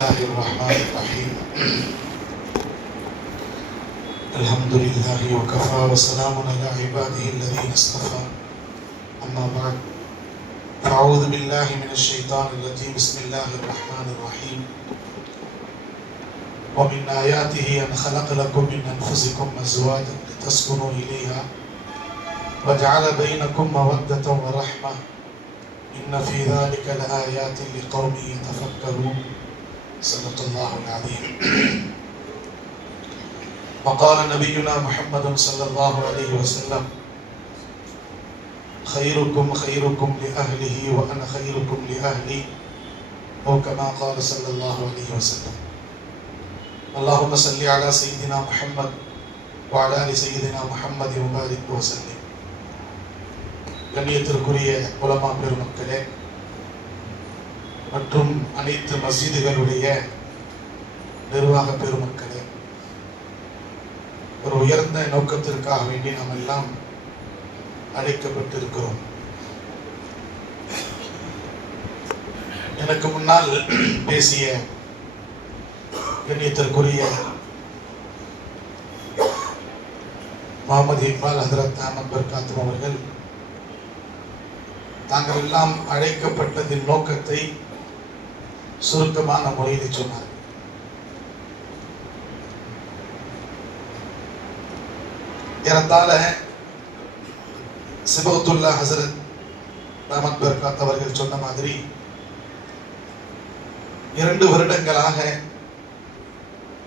الله الرحمن الرحيم. الحمد لله وكفى وسلام على عباده الذين اصطفى. أما بعد فأعوذ بالله من الشيطان الرجيم. بسم الله الرحمن الرحيم. ومن آياته أن خلق لكم من أنفسكم أزواجا لتسكنوا إليها وجعل بينكم مودة ورحمة إن في ذلك لآيات لقوم يتفكرون. صدق الله العظيم. وقال نبينا محمد صلى الله عليه وسلم: خيركم خيركم لأهله وأنا خيركم لأهلي، أو كما قال صلى الله عليه وسلم. اللهم صل على سيدنا محمد وعلى آل سيدنا محمد وبارك وسلم. கண்ணியத்திற்குரிய உலமா பெருமக்களே மற்றும் அனைத்து மஸ்ஜிதுகளுடைய நிர்வாக பெருமக்களே, ஒரு உயர்ந்த நோக்கத்திற்காக வேண்டி நாம் எல்லாம் அழைக்கப்பட்டிருக்கிறோம். எனக்கு முன்னால் பேசிய கண்ணியத்திற்குரிய முகமது இக்பால் ஹதரத் அஹமத் பர்காத்தும் அவர்கள் தாங்கள் எல்லாம் அழைக்கப்பட்டதின் நோக்கத்தை சுருக்கமான முறையில் சொன்னார். ஏறத்தாழ சிபகத்துல்லா ஹசரத் அஹமத் பர்காத் அவர்கள் சொன்ன மாதிரி 2 வருடங்களாக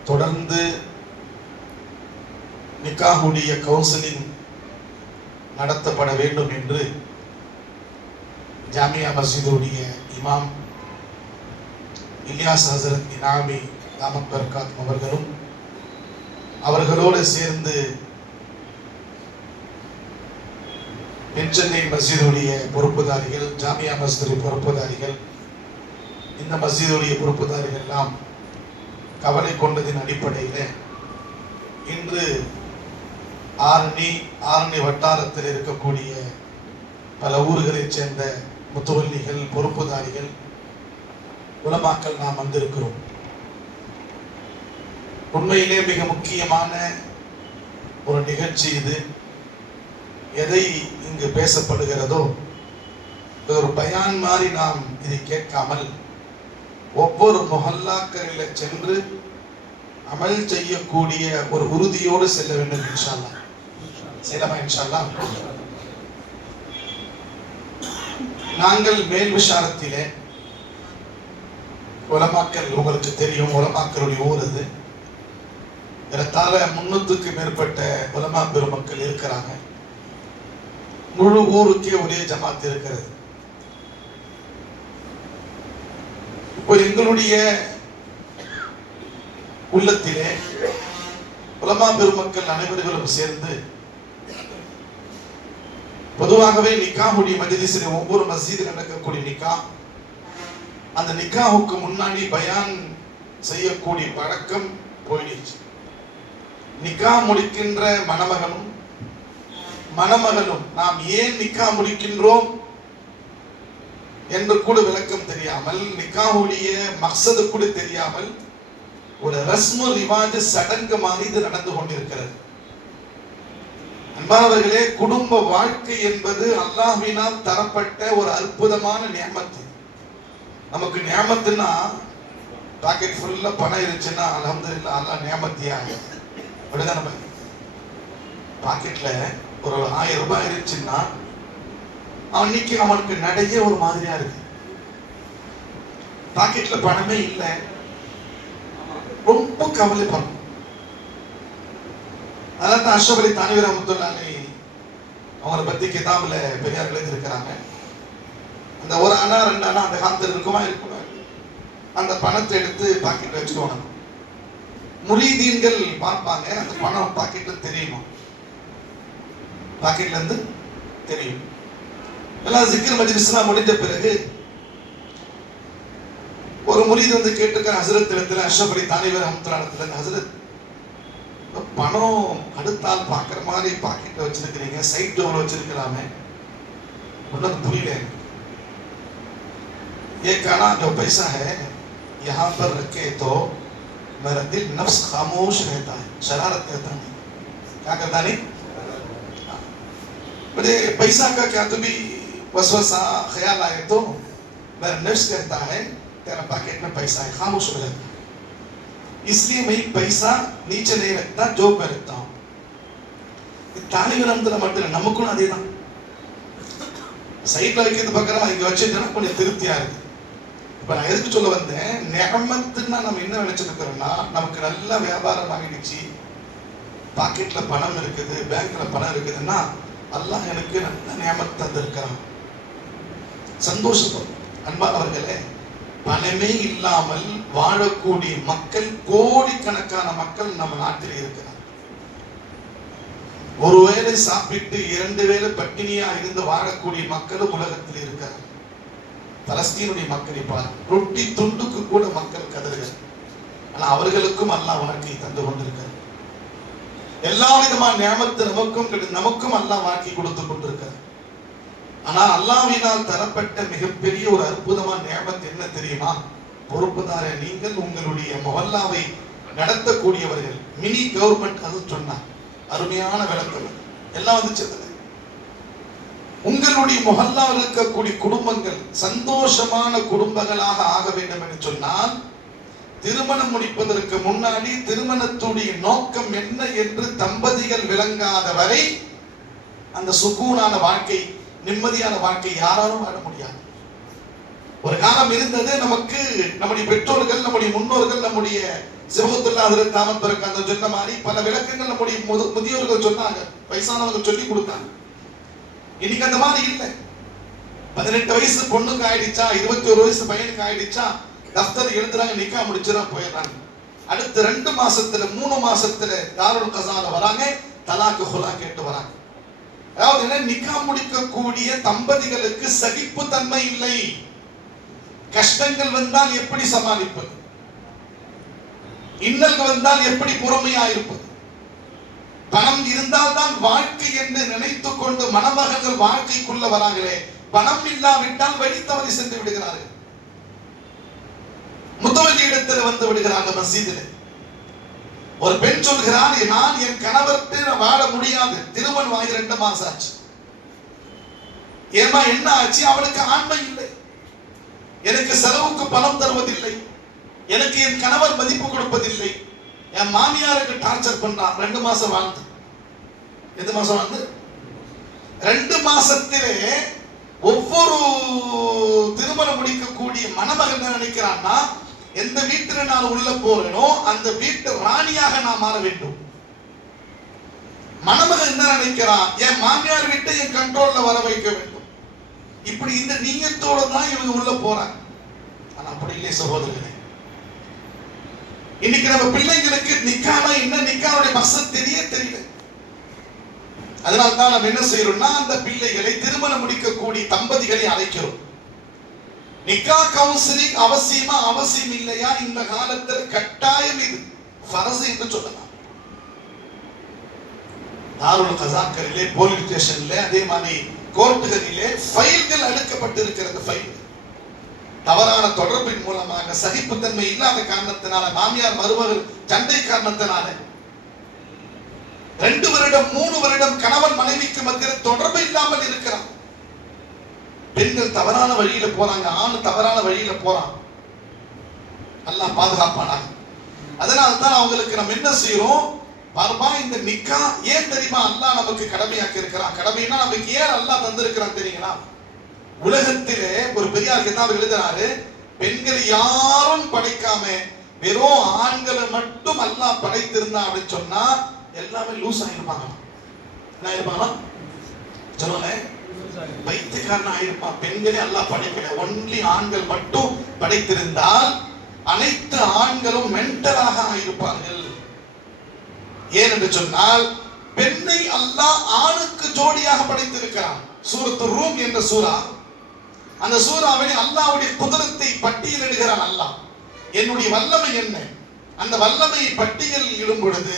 தொடர்ந்து நிக்காஹுடைய கவுன்சிலிங் நடத்தப்பட வேண்டும் என்று ஜாமியா மஸ்ஜிதுடைய இமாம் இலியாஸ் ஹசரத் இனாமி தாமத் பர்காத் அவர்களும் அவர்களோடு சேர்ந்து சென்னை மஸ்ஜிதுடைய பொறுப்புதாரிகள், ஜாமியா மஸ்ஜிதுடைய பொறுப்புதாரிகள், இந்த மஸ்ஜிதுடைய பொறுப்புதாரிகள் எல்லாம் கவலை கொண்டதின் அடிப்படையில் இன்று ஆரணி வட்டாரத்தில் இருக்கக்கூடிய பல ஊர்களைச் சேர்ந்த முத்தவல்லிகள், பொறுப்புதாரிகள், உலமாக்கள் நாம் வந்திருக்கிறோம். உண்மையிலே மிக முக்கியமான ஒரு நிகழ்ச்சி இது. எதை இங்கு பேசப்படுகிறதோ ஒரு பயான் மாதிரி நாம் இதை கேட்காமல் ஒவ்வொரு முஹல்லாக்களில சென்று அமல் செய்யக்கூடிய ஒரு உறுதியோடு செல்ல வேண்டும். இன்ஷா அல்லாஹ் செய்யலாமா? இன்ஷா அல்லாஹ். நாங்கள் மேல் விஷாரத்திலே உலமாக்கள், உங்களுக்கு தெரியும் உலமாக்களுடைய ஊர் அது. ஏறத்தாழ 300க்கு மேற்பட்ட உலமா பெருமக்கள் இருக்கிறாங்க. முழு ஊருக்கே ஒரே ஜமாத் இருக்கிறது. இப்போ எங்களுடைய உள்ளத்திலே உலமா பெருமக்கள் அனைவர்களும் சேர்ந்து பொதுவாகவே நிக்காஹுடைய மஜ்லிஸிலே ஒவ்வொரு மஸ்ஜிதில் நடக்கக்கூடிய நிக்கா, அந்த நிக்காஹுக்கு முன்னாடி பயான் செய்யக்கூடிய பழக்கம் போயிடுச்சு. நிக்கா முடிக்கின்ற மணமகனும் நாம் ஏன் நிக்கா முடிக்கின்றோம் என்று கூட விளக்கம் தெரியாமல், நிக்காஹுடைய மக்சது கூட தெரியாமல் ஒரு ரஸ்மு ரிவாஜ் சடங்கு மாதிரி இது நடந்து கொண்டிருக்கிறது. அன்பானவர்களே, குடும்ப வாழ்க்கை என்பது அல்லாஹ்வினால் தரப்பட்ட ஒரு அற்புதமான நியமத்து. நமக்கு நியமத்துனா பாக்கெட் ஃபுல்லா பணம் இருந்துச்சுன்னா அல்ஹம்துலில்லாஹ், அல்லாஹ் நியமத்தியா. அப்படிதான் நம்ம பாக்கெட்ல ஒரு 1000 ரூபாய் இருந்துச்சுன்னா அன்னைக்கு அவனுக்கு நடைய ஒரு மாதிரியா இருக்கு. பாக்கெட்ல பணமே இல்லை, ரொம்ப கவலைப்படும். அதான் அஷ்ரஃப் அலி தானவி ரஹ்மத்துல்லாஹி அலைஹி அவங்களை பத்தி கிதாபுல பெரியார் எழுதியிருக்கிறாங்க. அந்த ஒரு அணா 2 அணா அந்த காலத்தில் இருக்குமா அந்த பணத்தை எடுத்து பாக்கெட்ல வச்சுக்கோங்க. முரீதீன்கள் பார்ப்பாங்க, அந்த பணம் பாக்கெட்ல தெரியுமா, பாக்கெட்ல இருந்து தெரியும். எல்லாம் ஜிக்ர் மஜ்லிஸ்லாம் முடிஞ்ச பிறகு ஒரு முரீத் வந்து கேட்டிருக்கார் ஹசரத் இடத்துல, அஷ்ரஃப் அலி தானவி ரஹ்மத்துல்லாஹி இடத்துல, ஹசரத் பணம் அடுத்தால் பார்க்குற மாதிரி பாக்கெட்ல வச்சிருக்கிறீங்க, சைட் டோர்ல வச்சிருக்கலாமே, ஒன்றும் புரியல. ये कहना जो पैसा है यहाँ पर रखे तो मेरा दिल नफ्स खामोश रहता है, शरारत करता नहीं। क्या करता नहीं? मुझे पैसा का क्या तो भी वसवसा ख्याल आए तो मेरा नफ्स कहता है तेरा पॉकेट में पैसा है, खामोश हो जाता है। इसलिए मैं पैसा नीचे नहीं रखता, जोब में रखता हूँ। தாலிபன் மட்டும் நமக்கும் அதே தான். சைட்ல வைக்கிறது பக்கமா இங்க வச்சுட்டா கொஞ்சம் திருப்தியா இருக்கு. இப்ப நான் எதுக்கு சொல்ல வந்தேன், நிஅமத்துன்னா நம்ம என்ன நினைச்சிருக்கிறோம்னா நமக்கு நல்ல வியாபாரம் ஆகிடுச்சு, பாக்கெட்ல பணம் இருக்குது, பேங்க்ல பணம் இருக்குதுன்னா அல்லாஹ் எனக்கு நல்ல நிஅமத் தந்திருக்கிறான், சந்தோஷப்படும். அன்பானவர்களே, பணமே இல்லாமல் வாழக்கூடிய மக்கள் கோடிக்கணக்கான மக்கள் நம்ம நாட்டில் இருக்கிறார். ஒருவேளை சாப்பிட்டு 2 வேளை பட்டினியா இருந்து வாழக்கூடிய மக்களும் உலகத்தில் இருக்கிறார். பலஸ்தீனுடைய மக்களை பார், ரொட்டி துண்டுக்கு கூட மக்கள் கதறுகிறார். ஆனா அவர்களுக்கும் அல்லாஹ் வாழ்க்கை தந்து கொண்டிருக்கிறார். எல்லா விதமான நியமத்து நமக்கும் அல்லாஹ் வாழ்க்கை கொடுத்து கொண்டிருக்கிறார். ஆனா அல்லாஹ்வினால் தரப்பட்ட மிகப்பெரிய ஒரு அற்புதமான நியமத் என்ன தெரியுமா? பொறுப்புதார நீங்கள், உங்களுடைய மொஹல்லாவை நடத்தக்கூடியவர்கள், மினி கவர்மெண்ட். அது சொன்னார், அருமையான விளக்கம் எல்லாம் வந்துச்சு. உங்களுடைய மொஹல்லாவில் இருக்கக்கூடிய குடும்பங்கள் சந்தோஷமான குடும்பங்களாக ஆக வேண்டும் என்று சொன்னால், திருமணம் முடிப்பதற்கு முன்னாடி திருமணத்துடைய நோக்கம் என்ன என்று தம்பதிகள் விளங்காத வரை அந்த சுகூனான வாழ்க்கை, நிம்மதியான வாழ்க்கை யாராலும் வாழ முடியாது. ஒரு காலம் இருந்தது, நமக்கு நம்முடைய பெற்றோர்கள், நம்முடைய முன்னோர்கள், நம்முடைய சிவத்துல்லா ஹஜ்ரத் தாமத் பரக்காத் சொன்ன மாதிரி பல விளக்கங்கள் நம்முடைய முதியோர்கள் சொன்னாங்க, வயசானவங்க சொல்லி கொடுத்தாங்க. இன்னைக்கு அந்த மாதிரி இல்லை. 18 வயசு பொண்ணுக்கு ஆயிடுச்சா, 21 வயசு பையனுக்கு ஆயிடுச்சா, தஃப்தர் எழுதுறாங்க, நிக்கா முடிச்சுதான் போயிடுறாங்க. அடுத்த 2 மாசத்துல 3 மாசத்துல தாருல் கஸால வராங்க, தலாக்கு ஹுலா கேட்டு வராங்க. அதாவது என்ன, நிக்கா முடிக்கக்கூடிய தம்பதிகளுக்கு சகிப்பு தன்மை இல்லை. கஷ்டங்கள் வந்தால் எப்படி சமாளிப்பது, இன்னல்கள் வந்தால் எப்படி பொறுமையா இருப்பது, பணம் இருந்தால் தான் வாழ்க்கை என்று நினைத்துக் கொண்டு மணமகன்கள் வாழ்க்கைக்குள்ள வராங்களே, பணம் இல்லாவிட்டால் வழி தவறி சென்று விடுகிறார்கள். முத்தவல்லி இடத்தில் வந்து விடுகிறாங்க. மஸ்ஜிதில் ஒரு பெண் சொல்கிறார், நான் என் கணவர்கிட்ட வாழ முடியாது, திருமணம் ஆகி 2 மாசம் ஆச்சு. ஏமா என்ன ஆச்சு? அவளுக்கு ஆண்மை இல்லை, எனக்கு செலவுக்கு பணம் தருவதில்லை, எனக்கு என் கணவர் மதிப்பு கொடுப்பதில்லை, என் மாமியாருக்கு டார்ச்சர் பண்றான். 2 மாசம் வாழ்ந்து, எத்தனை மாசம் வாழ்ந்து? 2 மாசத்திலே ஒவ்வொரு திருமணம் முடிக்கக்கூடிய மணமகன் நினைக்கிறான்னா, எந்த வீட்டுல நான் உள்ள போறேனோ அந்த வீட்டு ராணியாக நான் மாற வேண்டும். மணமகன் என்ன நினைக்கிறான், என் மாமியார் வீட்டை என் கண்ட்ரோல்ல வர வைக்க வேண்டும். இப்படி இந்த நீயத்தோட தான் இவங்க உள்ள போறாங்க. ஆனா அப்படி இல்லை சகோதரர்களே. இன்னைக்கு நம்ம பிள்ளைங்களுக்கு நிக்கானா என்ன, நிக்காவுடைய மசத் தெரியல. அதனால தான் நம்ம என்ன செய்யறோம்னா, அந்த பிள்ளைகளை திருமணம் முடிக்கக்கூடிய தம்பதிகளை அழைக்கிறோம். நிக்கா கவுன்சிலிங் அவசியமா அவசியம் இல்லையா? இந்த காலத்தில் கட்டாயம் இது ஃபர்ஸ் என்று சொல்லலாம். தாருல் கஸாக்களிலே, போலீஸ் ஸ்டேஷன்ல, அதே மாதிரி கோர்ட்டுகளிலே ஃபைல்கள் அடுக்கப்பட்டு இருக்கிறது. ஃபைல் தவறான தொடர்பின் மூலமாக, சகிப்புத்தன்மை இல்லாத காரணத்தினால, மாமியார் மருமகள் சண்டை காரணத்தினால 2 வருடம் 3 வருடம் கணவன் மனைவிக்கு மத்தியில் தொடர்பு இல்லாமல் இருக்கிறான். பெண்கள் தவறான வழியில போறாங்க, ஆண் தவறான வழியில போறான். அல்லாஹ் பாதுகாப்பானாங்க. அதனால தான் அவங்களுக்கு நம்ம என்ன செய்யறோம், பாருமா இந்த நிக்கா ஏன் தெரியுமா அல்லாஹ் நமக்கு கடமையாக்கி இருக்கிறான். கடமைனா நமக்கு ஏன் அல்லாஹ் தந்திருக்கிறான் தெரியுங்களா? உலகத்திலே ஒரு பெரியார் கிதாப் எழுதுறாரு, பெண்கள் யாரும் படைக்காம வெறும் ஆண்களை மட்டும் அல்லாஹ் படைத்திருந்தான் அப்படின்னு சொன்னா எல்லாமே லூஸ் ஆயிருப்பாங்க. என்ன ஆயிருப்பாங்க சொல்லுங்க, பைத்தியக்காரன் ஆயிருப்பான். பெண்களே அல்லாஹ் படைக்கல, ஒன்லி ஆண்கள் மட்டும் படைத்திருந்தால் அனைத்து ஆண்களும் மென்டலாக ஆயிருப்பார்கள். ஏன் என்று சொன்னால், பெண்ணை அல்லாஹ் ஆணுக்கு ஜோடியாக படைத்திருக்கிறான். சூரத்து ரூம் என்ற சூரா, அந்த சூறாவில் அல்லாஹ்வுடைய குதிரத்தை பட்டியலிடுகிறான். அல்லாஹ் என்னுடைய வல்லமை என்ன, அந்த வல்லமையை பட்டியலில் இடும் பொழுது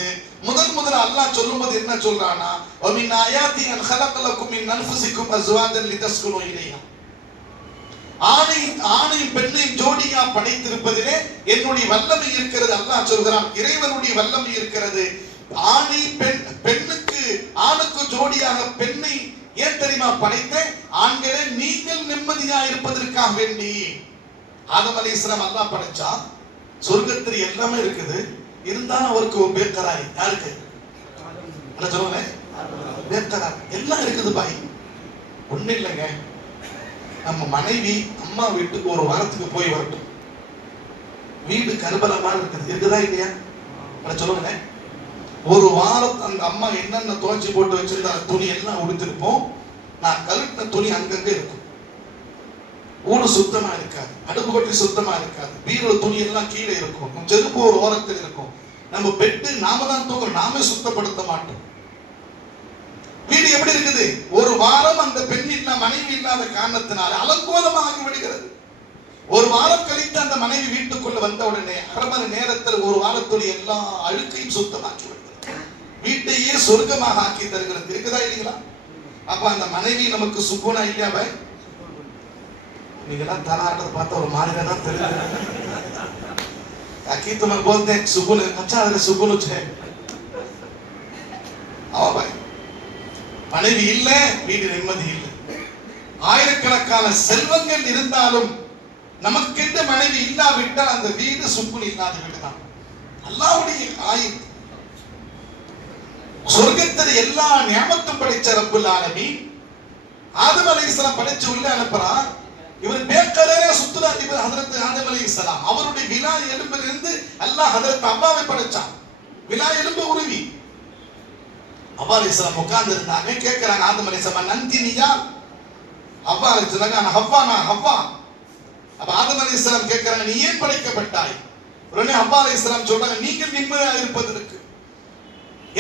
முதல் அல்லாஹ் சொல்லும்போது என்ன சொல்றானா, வமின் ஆயாத்தி அன் ஹலக லக்கும் மின் அன்ஃபுசிக்கும் அஸ்வாஜன் லிதஸ்குனு இலைஹா. ஆணையும் பெண்ணையும் ஜோடியா படைத்திருப்பதிலே என்னுடைய வல்லமை இருக்கிறது. அல்லாஹ் சொல்கிறான், இறைவனுடைய வல்லமை இருக்கிறது. பெண்ணுக்கு ஆணுக்கு ஜோடியாக பெண்ணை ஏன் தெரியுமா படைத்தேன்? ஆண்களே நீங்கள் நிம்மதியா இருப்பதற்காக வேண்டி. ஆதம் அலைஹிஸ்ஸலாம் அல்லாஹ் படைச்சா சொர்க்கத்தில் எல்லாமே இருக்குது, இருந்தாலும் அவருக்கு ஒரு பேக்கராய். யாருக்கு? என்ன சொல்லுங்க? பேக்கராய் எல்லாம் இருக்குது பாய். ஒண்ணு இல்லைங்க, நம்ம மனைவி அம்மா வீட்டுக்கு ஒரு வாரத்துக்கு போய் வரட்டும், வீடு கருபலமா இருக்குது, இருக்குதா இல்லையா? சொல்லுங்க. ஒரு வாரம் அந்த அம்மா என்னென்ன துவைச்சு போட்டு வச்சிருந்தா துணி எல்லாம் உடுத்திருப்போம், நான் கழுட்டின துணி அங்கங்க இருக்கும். ஊடு சுத்தமா இருக்காது, அடுப்பு கொட்டி சுத்தமா இருக்காது, பீரோ துணி எல்லாம் கீழே இருக்கும், செருப்பு ஒரு ஓரத்தில் இருக்கும். நம்ம பெட்டு நாம தான் தூக்கம், நாமே சுத்தப்படுத்த மாட்டோம். வீடு எப்படி இருக்குது? ஒரு வாரம் அந்த பெண் மனைவி இல்லாத காரணத்தினால அலங்கோலமாகி விடுகிறது. ஒரு வாரம் கழித்து அந்த மனைவி வீட்டுக்குள்ள வந்த உடனே அரை மணி நேரத்தில் ஒரு வாரத்துடைய எல்லா அழுக்கையும் சுத்தமாக்கி விடுகிறது, வீட்டையே சொர்க்கமாக ஆக்கி தருகிறது. இருக்குதா இல்லைங்களா? அப்ப அந்த மனைவி நமக்கு சுக்குனா இல்லையா பாய்? நீங்களாம் தராட்டத்தை பார்த்தா ஒரு மாதிரி தான் தெரியுது. ताकि तुम्हें बोलते हैं सुकून अच्छा है, सुकून है ஆமா பாய். மனைவி இல்ல, வீடு நிம்மதி இல்லை. ஆயிரக்கணக்கான செல்வங்கள் இருந்தாலும் நமக்கென்று மனைவி இல்லாவிட்டால் அந்த வீடு சுக்குன் இல்லாத வீடுதான். அல்லாஹ்வுடைய ஆயத். சொர்க்கத்தில் எல்லா நியமத்தும் படைச்ச ரப்புல் ஆலமீன் ஆதம் அலைஹிஸ்ஸலாம் படைச்சு உள்ள அனுப்புறான். இவர் பேக்கரே சுத்துறார். இவர் ஹஜ்ரத் ஆதம் அலைஹிஸ்ஸலாம் அவருடைய விலா எலும்பிலிருந்து அல்லாஹ் ஹஜ்ரத் அவ்வாவை படைச்சான். விலா எலும்பு உருவி அவ்வா அலைஹிஸ்ஸலாம் உட்கார்ந்து இருந்தாங்க. கேட்கிறாங்க ஆதம் அலைஹிஸ்ஸலாம், நந்தினியா? அவ்வா அலைஹிஸ்ஸலாம் ஹவ்வா, நான் ஹவ்வா. அப்ப ஆதம் அலைஹிஸ்ஸலாம் கேட்கிறாங்க, நீ ஏன் படைக்கப்பட்டாய்? உடனே அவ்வா அலைஹிஸ்ஸலாம் சொல்றாங்க, நீங்கள் நிம்மதியாக இருப்பதற்கு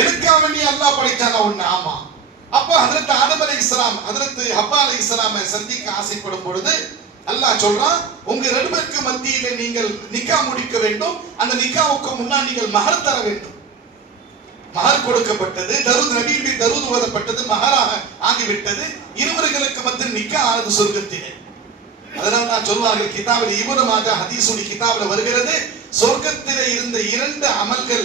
எனக்காக வேண்டி அல்லாஹ் படைச்சாங்க உன்னை. ஆமா. அப்ப ஹஜ்ரத் ஆதம் அலைஹிஸ்ஸலாம் ஹஜ்ரத் ஹவ்வா அலைஹிஸ்ஸலாமை சந்திக்க ஆசைப்படும் பொழுது அல்லாஹ் சொல்றான், உங்க ரெண்டு பேருக்கு மத்தியிலே நீங்கள் நிக்கா முடிக்க வேண்டும். அந்த நிக்காவுக்கு முன்னால் நீங்கள் மஹர் தர வேண்டும். மஹர் கொடுக்கப்பட்டது, தரூத் நபியினுடைய தரூத் ஓதப்பட்டது, மஹராக ஆகிவிட்டது. இருவர்களுக்கு மத்தியில் நிக்கா ஆனது சொர்க்கத்திலே. அதனால நான் சொல்வார்கள், கிதாபில் இப்னு மாஜா ஹதீஸுடைய கிதாபில் வருகிறது, சொர்க்கத்திலே இருந்த இரண்டு அமல்கள்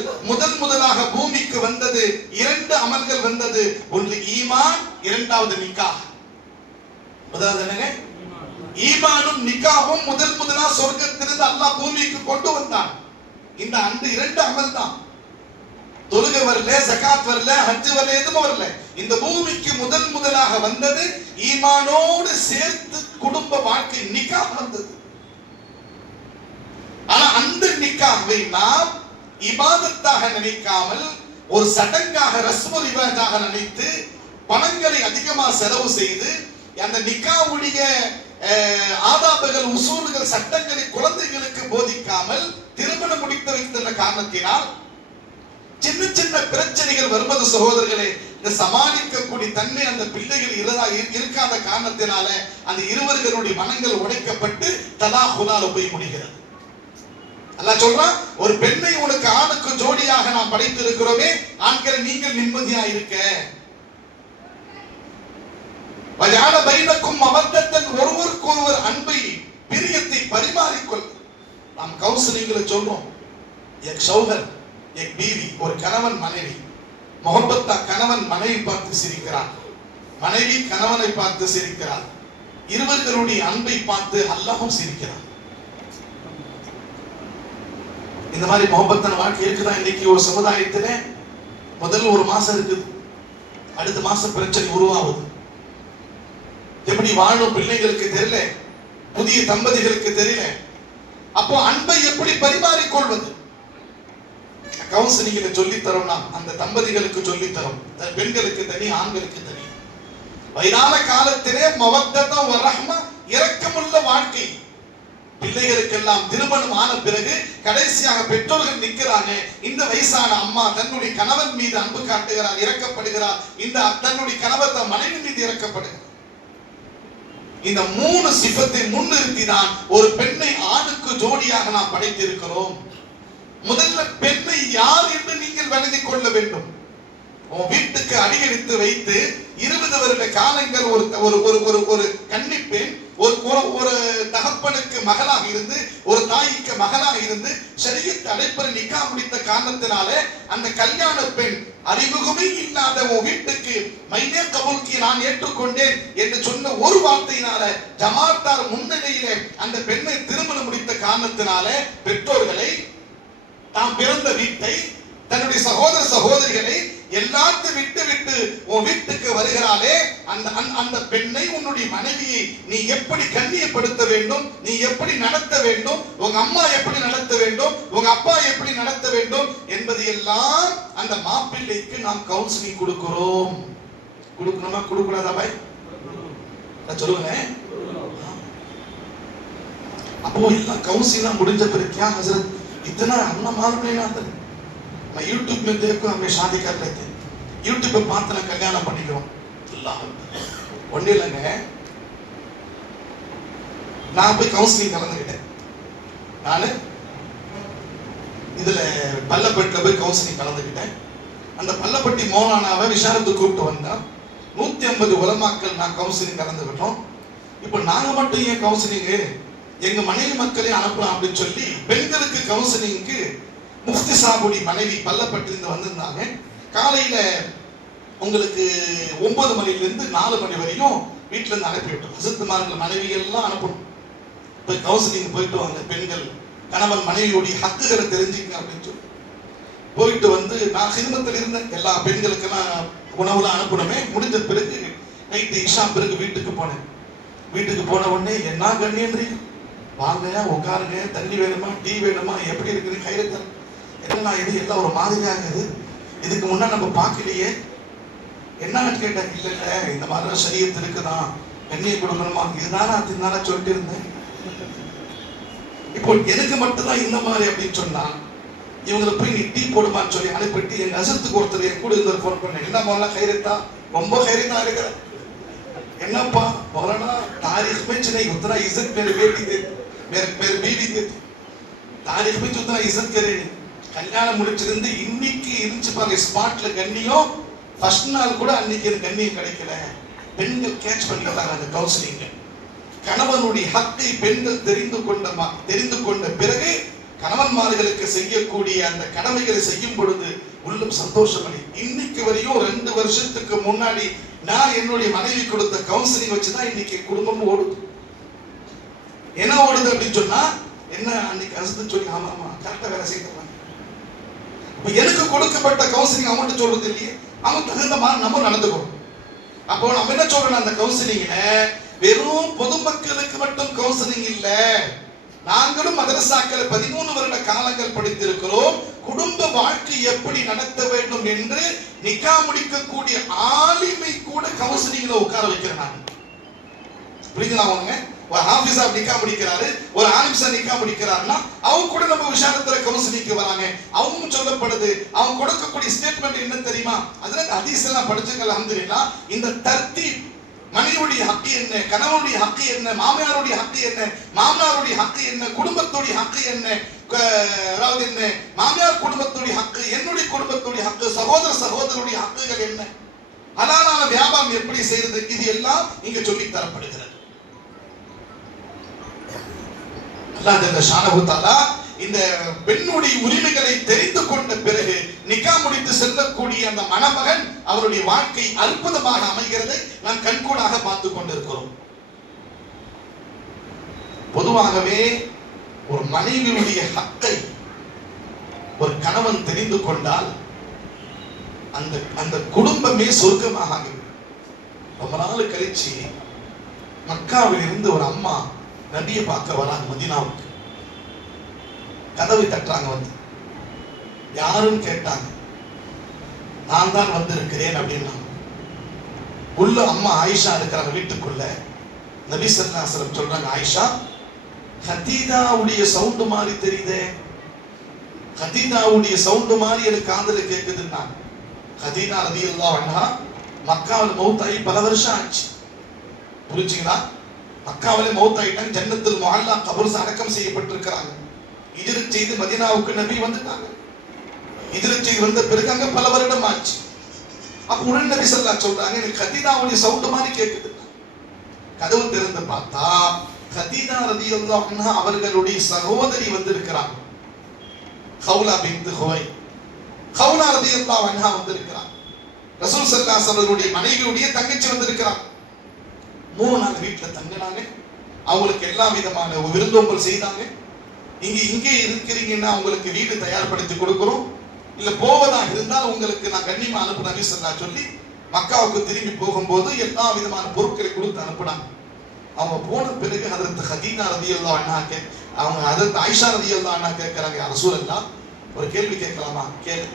முதலாக பூமிக்கு வந்தது. இரண்டு அமல்கள் வந்தது. ஒன்று ஈமான், இரண்டாவது நிக்காஹ். முதலாவது என்னங்க? ஈமானும் நிக்காஹும் முதலா சொர்க்கத்திலிருந்து அல்லாஹ் பூமிக்கு கொண்டு வந்தான். இந்த அந்த இரண்டு அமல் தான். தொழுகை வரல, ஜகாத் வரல, ஹஜ் வரல, எதுவும் வரல. இந்த பூமிக்கு முதலாக வந்தது ஈமானோடு சேர்த்து குடும்ப வாழ்க்கை நிக்காஹ் வந்தது. ஆனா அந்த நிக்காஹ்வை நாம் இபாதத்தாக நினைக்காமல் ஒரு சடங்காக ரஸ்முல் இபாதத்தாக நினைத்து பணங்களை அதிகமா செலவு செய்து அந்த நிக்காஹ்வுடைய ஆதாபங்கள், உசூல்கள், சட்டங்களை குழந்தைகளுக்கு போதிக்காமல் திருமணம் முடித்து வைத்துள்ள காரணத்தினால் சின்ன சின்ன பிரச்சனைகள் வருவது சகோதரர்களே, இந்த சமாளிக்கக்கூடிய தன்மை அந்த பிள்ளைகள் இருக்காத காரணத்தினால அந்த இருவர்களுடைய மனங்கள் உடைக்கப்பட்டு தலாகுலால போய் முடிகிறது. அல்லாஹ் சொல்றான், ஒரு பெண்ணை உனக்கு ஆணுக்கு ஜோடியாக நாம் படைத்து இருக்கிறோமே, ஆண்களை நீங்கள் நிம்மதியா இருக்க. வஜால பைனக்கும் மவத்தத்தன், ஒருவருக்கு ஒருவர் அன்பை பிரியத்தை பரிமாறிக்கொள். நாம் கவுன்சிலிங்ல சொல்றோம், எக் ஷௌஹர் எக் பீவி, ஒரு கணவன் மனைவி முஹப்பத்தா, கணவன் மனைவி பார்த்து சிரிக்கிறார், மனைவி கணவனை பார்த்து சிரிக்கிறார். இருவர்களுடைய அன்பை பார்த்து அல்லாஹ்வும் சிரிக்கிறார். இந்த மாதிரி முஹப்பத்தான வாழ்க்கை இருக்குதா இன்னைக்கு ஒரு சமுதாயத்துல? முதல்ல ஒரு மாசம் இருக்குது, அடுத்த மாசம் பிரச்சனை உருவாகுது. எப்படி வாழும் பிள்ளைகளுக்கு தெரியல, புதிய தம்பதிகளுக்கு தெரியல. அப்போ அன்பை எப்படி பரிமாறிக்கொள்வது? கவுன்சிலிங்ல சொல்லி தரோம்னா அந்த தம்பதிகளுக்கு சொல்லி தரோம். பெண்களுக்கு தனி, ஆண்களுக்கு தனி. வயதான காலத்திலே மவத்தத்தம் வ ரஹ்மா, இரக்கமுள்ள வாழ்க்கை. பிள்ளைகளுக்கெல்லாம் திருமணம் ஆன பிறகு கடைசியாக பெற்றோர்கள் நிற்கிறாங்க. இந்த வயசான அம்மா தன்னுடைய கணவன் மீது அன்பு காட்டுகிறார், இரக்கப்படுகிறார். இந்த தன்னுடைய கணவர் தன் மனைவி மீது இரக்கப்படுகிறார். இந்த மூணு சிஃபத்தை முன்னிறுத்தி தான் ஒரு பெண்ணை ஆணுக்கு ஜோடியாக நாம் படைத்திருக்கிறோம். முதல்ல பெண்ணை யார் என்று நீங்கள் விளங்கிக் கொள்ள வேண்டும். உன் வீட்டுக்கு அடியெடுத்து வைத்து 20 வருட காலங்கள் ஒரு ஒரு ஒரு ஒரு கன்னிப்பெண் ஒரு தகப்பனுக்கு மகளாக இருந்து ஒரு தாய்க்கு மகளாக இருந்து ஷரியத் அடிப்படை நிக்கா முடித்த காரணத்தினாலே அந்த கல்யாண பெண் அறிமுகமே இல்லாத உன் வீட்டுக்கு மைனே கபூல்கி நான் ஏற்றுக்கொண்டேன் என்று சொன்ன ஒரு வார்த்தையினால ஜமாத்தார் முன்னிலையிலே அந்த பெண்ணை திருமணம் முடித்த காரணத்தினாலே பெற்றோர்களை தாம் பிறந்த வீட்டை தன்னுடைய சகோதர சகோதரிகளை எல்லாத்தையும் விட்டு விட்டு உன் வீட்டுக்கு வருகிறாளே அந்த பெண்ணை உன்னுடைய மனைவியை நீ எப்படி கண்ணியப்படுத்த வேண்டும், நீ எப்படி நடத்த வேண்டும், உங்க அம்மா எப்படி நடத்த வேண்டும், உங்க அப்பா எப்படி நடத்த வேண்டும் என்பது எல்லாம் அந்த மாப்பிள்ளைக்கு நாம் கவுன்சிலிங் கொடுக்கிறோம். கொடுக்கணுமா கொடுக்கூடாதா பாய் சொல்லுங்க. அப்போ எல்லாம் கவுன்சிலிங் முடிஞ்ச பிறகு क्या हजरत इतना हमने मालूम नहीं आता, मैं यूट्यूब में देखो हमें शादी कर लेते, यूट्यूब पे பார்த்து நான் கல்யாணம் பண்ணிக்கிறோம். அல்லாஹ் ஒண்ணே இல்லைங்க, நான் போய் கவுன்சிலிங் கலந்துக்கிட்டேன். நான் இதுல பல்லப்பட்டில போய் கவுன்சிலிங் கலந்துக்கிட்டேன். அந்த பல்லப்பட்டி மௌலானாவை விசாரத்துக்கு கூப்பிட்டு வந்தா 150 உலமாக்கள் நான் கவுன்சிலிங் கலந்துக்கிட்டோம். இப்போ நாங்க மட்டும் ஏன் கவுன்சிலிங், எங்க மனைவி மக்களே அனுப்பலாம் அப்படின்னு சொல்லி பெண்களுக்கு கவுன்சிலிங்க்கு முஃப்தி சாபுடி மனைவி பல்லப்பட்டிலிருந்து வந்திருந்தாங்க. காலையில உங்களுக்கு 9 மணிலிருந்து 4 மணி வரையும் வீட்டுல இருந்து அனுப்பிவிட்டோம். ஹசரத்துமார்கள் மனைவிகள் எல்லாம் அனுப்பணும், போய் கவுன்சிலிங் போயிட்டு வாங்க, பெண்கள் கணவன் மனைவியோடைய ஹக்குகளை தெரிஞ்சுக்கங்க அப்படின்னு சொல்லி போயிட்டு வந்து நான் சினிமத்தில் இருந்தேன். எல்லா பெண்களுக்கெல்லாம் உணவுலாம் அனுப்பணுமே. முடிஞ்ச பிறகு நைட்டு இஷா பிறகு வீட்டுக்கு போனேன். வீட்டுக்கு போன உடனே என்ன கண்ணியன்றீங்க, வாங்க உட்காருங்க, தண்ணி வேணுமா டீ வேணுமா, எப்படி இருக்குது கைரத்தர் என்ன இது எல்லாம் ஒரு மாதிரியா இருக்குது, இதுக்கு முன்னா நம்ம பார்க்கலையே என்னன்னு கேட்டேன். இல்ல இல்ல இந்த மாதிரிலாம் சரியத்து இருக்குதான், கண்ணியை கொடுக்கணுமா, இதுதானே அதுனால சொல்லிட்டு இருந்தேன். இப்போ எனக்கு மட்டும்தான் இந்த மாதிரி அப்படின்னு சொன்னா இவங்களை போய் நீ டீ போடுமான்னு சொல்லி அனுப்பிட்டு என் நசத்துக்கு ஒருத்தர் என் கூட இருந்தவர் ஃபோன் பண்ணேன். என்ன மௌலானா கைரத்தா, ரொம்ப கைரத்தா இருக்கிற, என்னப்பா मौलाना तारीख में नहीं उतना इज्जत मेरे बेटी देती, मेरे बीवी देती, तारीख में उतना इज्जत करे नहीं. கல்யாணம் முடிச்சிருந்து இன்னைக்கு இருந்துச்சு பாருங்க ஸ்பாட்ல கண்ணியம், ஃபர்ஸ்ட் நாள் கூட அன்னைக்கு எனக்கு கண்ணியம் கிடைக்கல. பெண்கள் கேட்ச் பண்ணிட்டாங்க அந்த கவுன்சிலிங்ல. கணவனுடைய ஹக்கை பெண்கள் தெரிந்து கொண்ட பிறகு கணவன்மார்களுக்கு செய்யக்கூடிய அந்த கடமைகளை செய்யும் பொழுது உள்ளம் சந்தோஷமடை. இன்னைக்கு வரையும் 2 வருஷத்துக்கு முன்னாடி நான் என்னுடைய மனைவி கொடுத்த கவுன்சிலிங் வச்சுதான் இன்னைக்கு குடும்பம் ஓடுது. என்ன ஓடுது அப்படின்னு சொன்னா என்ன அன்னைக்கு அசத்து சொல்லி ஆமா ஆமா கரெக்டா வேலை செய்யறாங்க. எனக்கு கொடுக்கப்பட்ட கவுன்சிலிங் அவங்கள்ட்ட சொல்றது இல்லையே, அவங்க தகுந்த மாதிரி நம்ம நடந்துக்கணும். அப்போ நம்ம என்ன சொல்றோம், அந்த கவுன்சிலிங்ல வெறும் பொதுமக்களுக்கு மட்டும் கவுன்சிலிங் இல்ல, நாங்களும் மதரசாக்களை 13 வருட காலங்கள் படித்திருக்கிறோம். குடும்ப வாழ்க்கை எப்படி நடத்த வேண்டும் என்று நிக்கா முடிக்கக்கூடிய ஆலிமை கூட கவுன்சிலிங்ல உட்கார வைக்கிறேன். புரியுங்களா? அவங்க ஒரு ஹாஃபிஸா நிக்கா முடிக்கிறாரு, ஒரு ஆலிம்ஸா நிக்கா முடிக்கிறாருன்னா அவங்க கூட நம்ம விசாரத்துல கவுன்சிலிங்க்கு வராங்க. அவங்க சொல்லப்படுது, அவங்க கொடுக்கக்கூடிய ஸ்டேட்மெண்ட் என்ன தெரியுமா, அதுல ஹதீஸ் எல்லாம் படிச்சுக்கலாம். அல்ஹம்துலில்லாஹ் இந்த தர்த்தீப், மனைவியுடைய ஹக்கு என்ன, கணவனுடைய ஹக்கு என்ன, மாமியாருடைய ஹக்கு என்ன, மாமனாருடைய ஹக்கு என்ன, குடும்பத்துடைய ஹக்கு என்ன, அதாவது என்ன மாமியார் குடும்பத்துடைய ஹக்கு, என்னுடைய குடும்பத்துடைய ஹக்கு, சகோதர சகோதரருடைய ஹக்குகள் என்ன, ஹலாலான வியாபாரம் எப்படி செய்யறது, இது எல்லாம் இங்க சொல்லி தரப்படுகிறது. அல்லாஹ் ஜல்ல ஷானஹு தஆலா இந்த பெண்ணுடைய உரிமைகளை தெரிந்து கொண்ட பிறகு நிக்கா முடித்து செல்லக்கூடிய அந்த மணமகன் அவருடைய வாழ்க்கை அற்புதமாக அமைகிறது. நாம் கண்கூடாக பார்த்து கொண்டிருக்கிறோம். பொதுவாகவே ஒரு மனைவியுடைய ஹக்கை ஒரு கணவன் தெரிந்து கொண்டால் அந்த அந்த குடும்பமே சொர்க்கமாக ஆகும். ரொம்ப நாள் கழிச்சு மக்காவில் இருந்து ஒரு அம்மா நபியை பார்க்க வராங்க மதீனாவுக்கு. கதவை தட்டுறாங்க, வந்து யாருன்னு கேட்டாங்க. நான் தான் வந்திருக்கிறேன் அப்படின்னா. உள்ள அம்மா ஆயிஷா இருக்கிறாங்க வீட்டுக்குள்ள. நபி ஸல்லல்லாஹு அலைஹி வஸல்லம் சொல்றாங்க, ஆயிஷா கதீதாவுடைய சவுண்ட் மாதிரி தெரியுதே, கதீதாவுடைய சவுண்ட் மாதிரி எனக்கு காதுல கேக்குதுன்னா. கதீதா ரலியல்லாஹு அன்ஹா மக்காவில் மௌத்தாகி பல வருஷம் ஆச்சு. புரிஞ்சுங்களா? மக்காவிலே மௌத்தாயிட்டாங்க, ஜன்னத்துல் முஅல்லா கபர்ல அடக்கம் செய்யப்பட்டிருக்கிறாங்க. ஹிஜ்ரத் செய்து மதீனாவுக்கு நபி வந்துட்டாங்க. ஹிஜ்ரத் செய்து வந்த பிறகு அங்க பல வருடம் ஆச்சு. அப்ப உடனே நபி ஸல்லல்லாஹு அலைஹி சொல்றாங்க, எனக்கு கதீஜாவுடைய சவுண்ட் மாதிரி கேக்குது. கதவு திறந்து பார்த்தா கதீஜா ரலியல்லாஹு அன்ஹா அவர்களுடைய சகோதரி வந்திருக்கிறாங்க. ஹவுலா பின்த் ஹுவை, ஹவுலா ரலியல்லாஹு அன்ஹா வந்திருக்கிறாங்க. ரசூல் ஸல்லல்லாஹு அலைஹி வஸல்லம் மனைவியுடைய தங்கச்சி வந்திருக்கிறாங்க. 3 நாள் வீட்டுல தங்கினாங்க. அவங்களுக்கு எல்லா விதமான விருந்தோம்பல் செய்தாங்க. இங்கே இருக்கிறீங்கன்னா உங்களுக்கு வீடு தயார்படுத்தி கொடுக்கிறோம், இல்ல போவதாக இருந்தால் உங்களுக்கு நான் கண்ணியமா அனுப்பு நபி ஸல்லல்லாஹு அலைஹி சொல்லி மக்காவுக்கு திரும்பி போகும்போது எல்லா விதமான பொருட்களை கொடுத்து அனுப்புனாங்க. அவங்க போன பிறகு ஹஜ்ரத் கதீஜா ரலியல்லாஹு அன்ஹா அவங்க ஹஜ்ரத் ஆயிஷா ரலியல்லாஹு அன்ஹா கேட்கறாங்க, யா ரசூலல்லாஹ் ஒரு கேள்வி கேட்கலாமா? கேளு.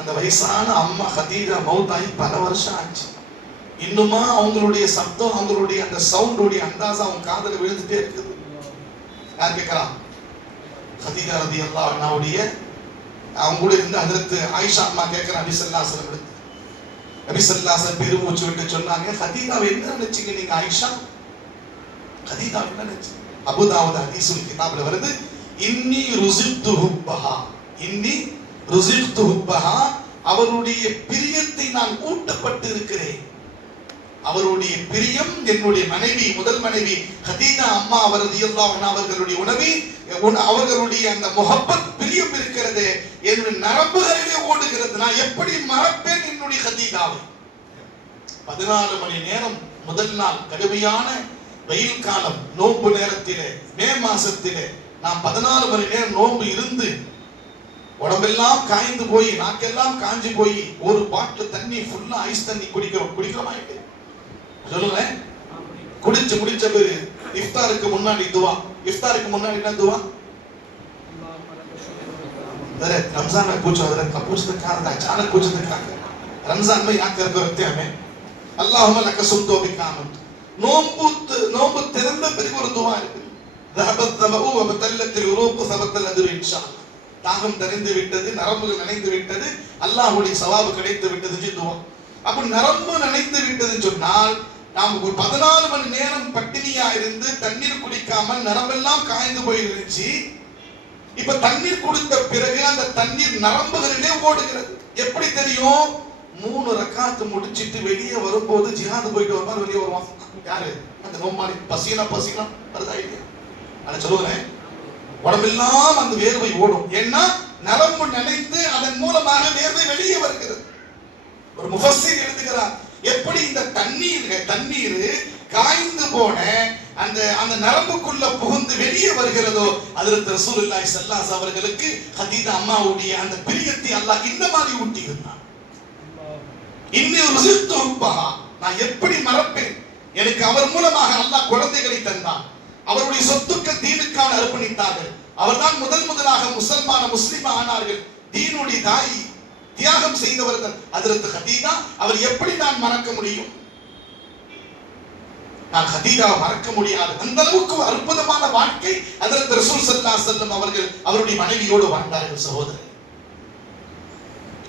அந்த வயசான அம்மா கதீஜா மௌத்தாகி பல வருஷம் ஆச்சு. இன்னுமா அவங்களுடைய சப்தம், அவங்களுடைய அந்த சவுண்டுடைய அந்தாசா அவங்க காதுல விழுந்துட்டே இருக்குது. யார் கேட்கிறா? கதீஜா ரலியல்லாஹு அன்ஹாவுடைய அவங்க கூட இருந்து ஹஜ்ரத் ஆயிஷா அம்மா கேட்கிற நபி ஸல்லல்லாஹு அலைஹி வஸல்லம் நபி ஸல்லல்லாஹு அலைஹி வஸல்லம் பெருமூச்சு விட்டு சொன்னாங்க, கதீஜாவை என்ன நினைச்சீங்க நீங்க ஆயிஷா? கதீஜா என்ன நினைச்சீங்க? அபூதாவுத் ஹதீஸுல் கிதாப்ல வருது, இன்னி ருஸிக்து ஹுப்பஹா, இன்னி ருஸிக்து ஹுப்பஹா, அவருடைய பிரியத்தை நான் ஊட்டப்பட்டு இருக்கிறேன். அவருடைய பிரியம் என்னுடைய மனைவி, முதல் மனைவி கதீஜா அம்மா ரலியல்லாஹு அன்ஹா அவர்களுடைய உணவி, அவர்களுடைய அந்த முஹப்பத் பிரியம் இருக்கிறது என்னுடைய நரம்புகளிலே ஓடுகிறது. நான் எப்படி மறப்பேன் என்னுடைய கதீஜாவை? 14 மணி நேரம் முதல் நாள் கடுமையான வெயில் காலம், நோன்பு நேரத்திலே மே மாசத்திலே நான் 14 மணி நேரம் நோன்பு இருந்து உடம்பெல்லாம் காய்ந்து போய் நாக்கெல்லாம் காஞ்சி போய் ஒரு பாட்டில் தண்ணி ஃபுல்லா ஐஸ் தண்ணி குடிக்கிறோமா? சொல்லுங்க. குடிச்சு முடிச்ச பிறகு இஃப்தாருக்கு முன்னாடி துவா. இஃப்தாருக்கு முன்னாடி என்ன துவா? रमजान में पूछो हजरत का पूछने का था, अचानक पूछने का रमजान में याद करके रखते हमें अल्लाहुम्मा लक सुम्तु बिकामत. நோன்பு திறந்த பிறகு ஒரு துவா இருக்கு. ذهبت ذمؤ وبتلت العروق ثبت الأجر إن شاء الله. தாகம் தணிந்து விட்டது, நரம்புகள் நனைந்து விட்டது, அல்லாஹ்வுடைய சவாபு கிடைத்து விட்டது துவா. அப்ப நரம்பு நனைந்து விட்டதுன்னு சொன்னால் நாம் ஒரு 14 மணி நேரம் பட்டினியா இருந்து தண்ணீர் குடிக்காமல் நரம்பெல்லாம் காய்ந்து போயிருந்துச்சு. இப்ப தண்ணீர் குடித்த பிறகு அந்த தண்ணீர் நரம்புகளிலே ஓடுகிறது. எப்படி தெரியும்? 3 ரக்காத்து முடிச்சிட்டு வெளியே வரும்போது ஜிஹாது போயிட்டு வருவார், வெளியே வருவான். யாரு? அந்த நோம்பாளி. பசினா வருதா இல்லையா? நான் சொல்லுவேன், உடம்பெல்லாம் அந்த வேர்வை ஓடும். ஏன்னா நரம்பு நினைத்து அதன் மூலமாக வேர்வை வெளியே வருகிறது. ஒரு முஃபஸ்ஸிர் எழுதுகிறார், எப்படி இந்த தண்ணீர் காய்ந்து போன அந்த நரம்புக்குள்ள புகுந்து வெளியே வருகிறதோ, ஹஜ்ரத் ரசூலுல்லாஹி ஸல்லல்லாஹு அலைஹி அவர்களுக்கு கதீஜா அம்மாவுடைய அந்த பிரியத்தை அல்லாஹ் இந்த மாதிரி ஊட்டி இருந்தான். இன்னி ருஸிக்து ஹுப்பஹா, நான் எப்படி மறப்பேன்? எனக்கு அவர் மூலமாக அல்லாஹ் குழந்தைகளை தந்தான். அவருடைய சொத்துக்கள் தீனுக்காக அர்ப்பணித்தார்கள். அவர்தான் முதலாக முஸ்லிமா ஆனார்கள். தீனுடைய தாய் தியாகம் செய்தவர்கள் ஹஜ்ரத் கதீஜா. அவர் எப்படி நான் மறக்க முடியும்? நான் கதீஜாவை மறக்க முடியாது. அந்த அளவுக்கு அற்புதமான வாழ்க்கை ஹஜ்ரத் ரசூல் ஸல்லல்லாஹு அலைஹி வஸல்லம் அவர்கள் அவருடைய மனைவியோடு வாழ்ந்தார்கள். சகோதரர்,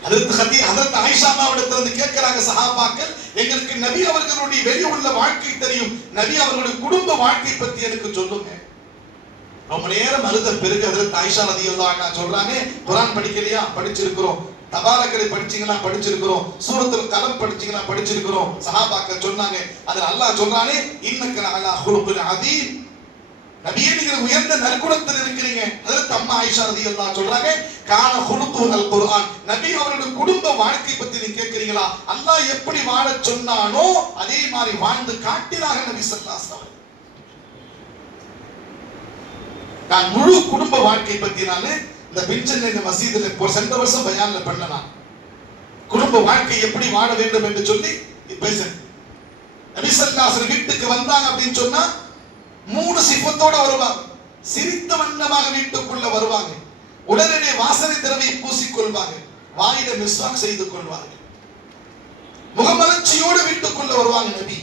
ஹஜ்ரத் ஆயிஷா அம்மாவிடத்திலிருந்து கேட்கிறாங்க சஹாபாக்கள், எங்களுக்கு நபி அவர்களுடைய வெளி உள்ள வாழ்க்கை தெரியும், நபி அவர்களுடைய குடும்ப வாழ்க்கை பத்தி எனக்கு சொல்லுங்க. ரொம்ப நேரம் அழுத பிறகு ஹஜ்ரத் ஆயிஷா ரலியல்லாஹு அன்ஹா சொல்றாங்க, குர்ஆன் படிக்கலையா? படிச்சிருக்கிறோம். தபாரக்கலை படிச்சீங்களா? படிச்சிருக்கிறோம். சூரத்துல் கலம் படிச்சீங்களா? படிச்சிருக்கிறோம். சஹாபாக்கள் சொன்னாங்க. அதில் அல்லாஹ் சொல்றானே, இன்னக லஅலா குலுகுல் அதீம், நபியே நீங்க உயர்ந்த நற்குணத்தில் இருக்கிறீங்க. ஹஜ்ரத் அம்மா ஆயிஷா ரலியல்லாஹு சொல்றாங்க, கான குலுகுல் குர்ஆன், நபி அவர்களுடைய குடும்ப வாழ்க்கை பத்தி நீங்க கேக்குறீங்களா? அல்லாஹ் எப்படி வாழ சொன்னானோ அதே மாதிரி வாழ்ந்து காட்டினாங்க நபி ஸல்லல்லாஹு அலைஹி வஸல்லம். நான் முழு குடும்ப வாழ்க்கை பத்தி நான் இந்த பென்ஷன் இந்த மஸ்ஜிதில் சென்ற வருஷம் பயான்ல பண்ணலாம். குடும்ப வாழ்க்கை எப்படி வாழ வேண்டும் என்று சொல்லி பேசுறேன். நபி ஸல்லல்லாஹு அலைஹி வஸல்லம் வீட்டுக்கு வந்தாங்க அப்படின்னு சொன்னா 3 சிஃபத்தோட வருவாங்க. சிரித்த வண்ணமாக வீட்டுக்குள்ள வருவாங்க. உடனே வாசனை திரவியம் பூசிக்கொள்வாங்க. வாயில மிஸ்வாக் செய்து கொள்வார்கள். முகமலர்ச்சியோடு வீட்டுக்குள்ள வருவாங்க. நபி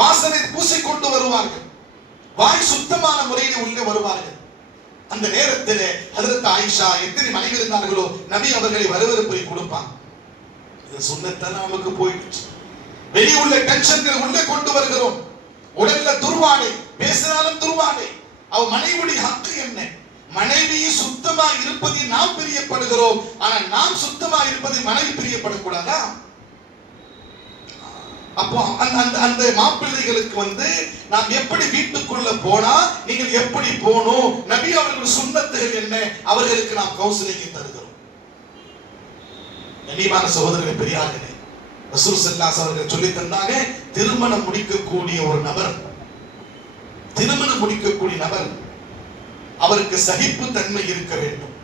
வாசனை பூசிக்கொண்டு வருவார்கள். வாய் சுத்தமான முறையில் உள்ளே வருவார்கள். அந்த நேரத்தில் ஹஜ்ரத் ஆயிஷா எத்தனை மனைவி இருந்தார்களோ நபி அவர்களை வரவேற்பை கொடுப்பாங்க. இது சுன்னத்தான நமக்கு போயிடுச்சு. வெளியே உள்ள டென்ஷன்களை உள்ளே கொண்டு வருகிறோம். உடல்ல துர்வாடை, பேசினாலும் துர்வாடை. அவ மனைவியுடைய ஹக்கு என்ன? மனைவி சுத்தமா இருப்பதை நாம் பிரியப்படுகிறோம். ஆனா நாம் சுத்தமா இருப்பதை மனைவி பிரியப்படக்கூடாதா? அப்போ அந்த அந்த மாப்பிள்ளைகளுக்கு வந்து நாம் எப்படி வீட்டுக்குள்ள போனா நீங்கள் எப்படி போகணும், நபி அவர்கள் சுன்னத்துகள் என்ன, அவர்களுக்கு நாம் கவுன்சிலிங் தருகிறோம். கண்ணியமான சகோதரர்களே, பெரியார்களே, ரசூல் ஸல்லல்லாஹு அலைஹி அவர்கள் சொல்லி தந்தாங்க, திருமணம் முடிக்கக்கூடிய ஒரு நபர், திருமணம் முடிக்கக்கூடிய நபர் அவருக்கு சகிப்பு தன்மை இருக்க வேண்டும்,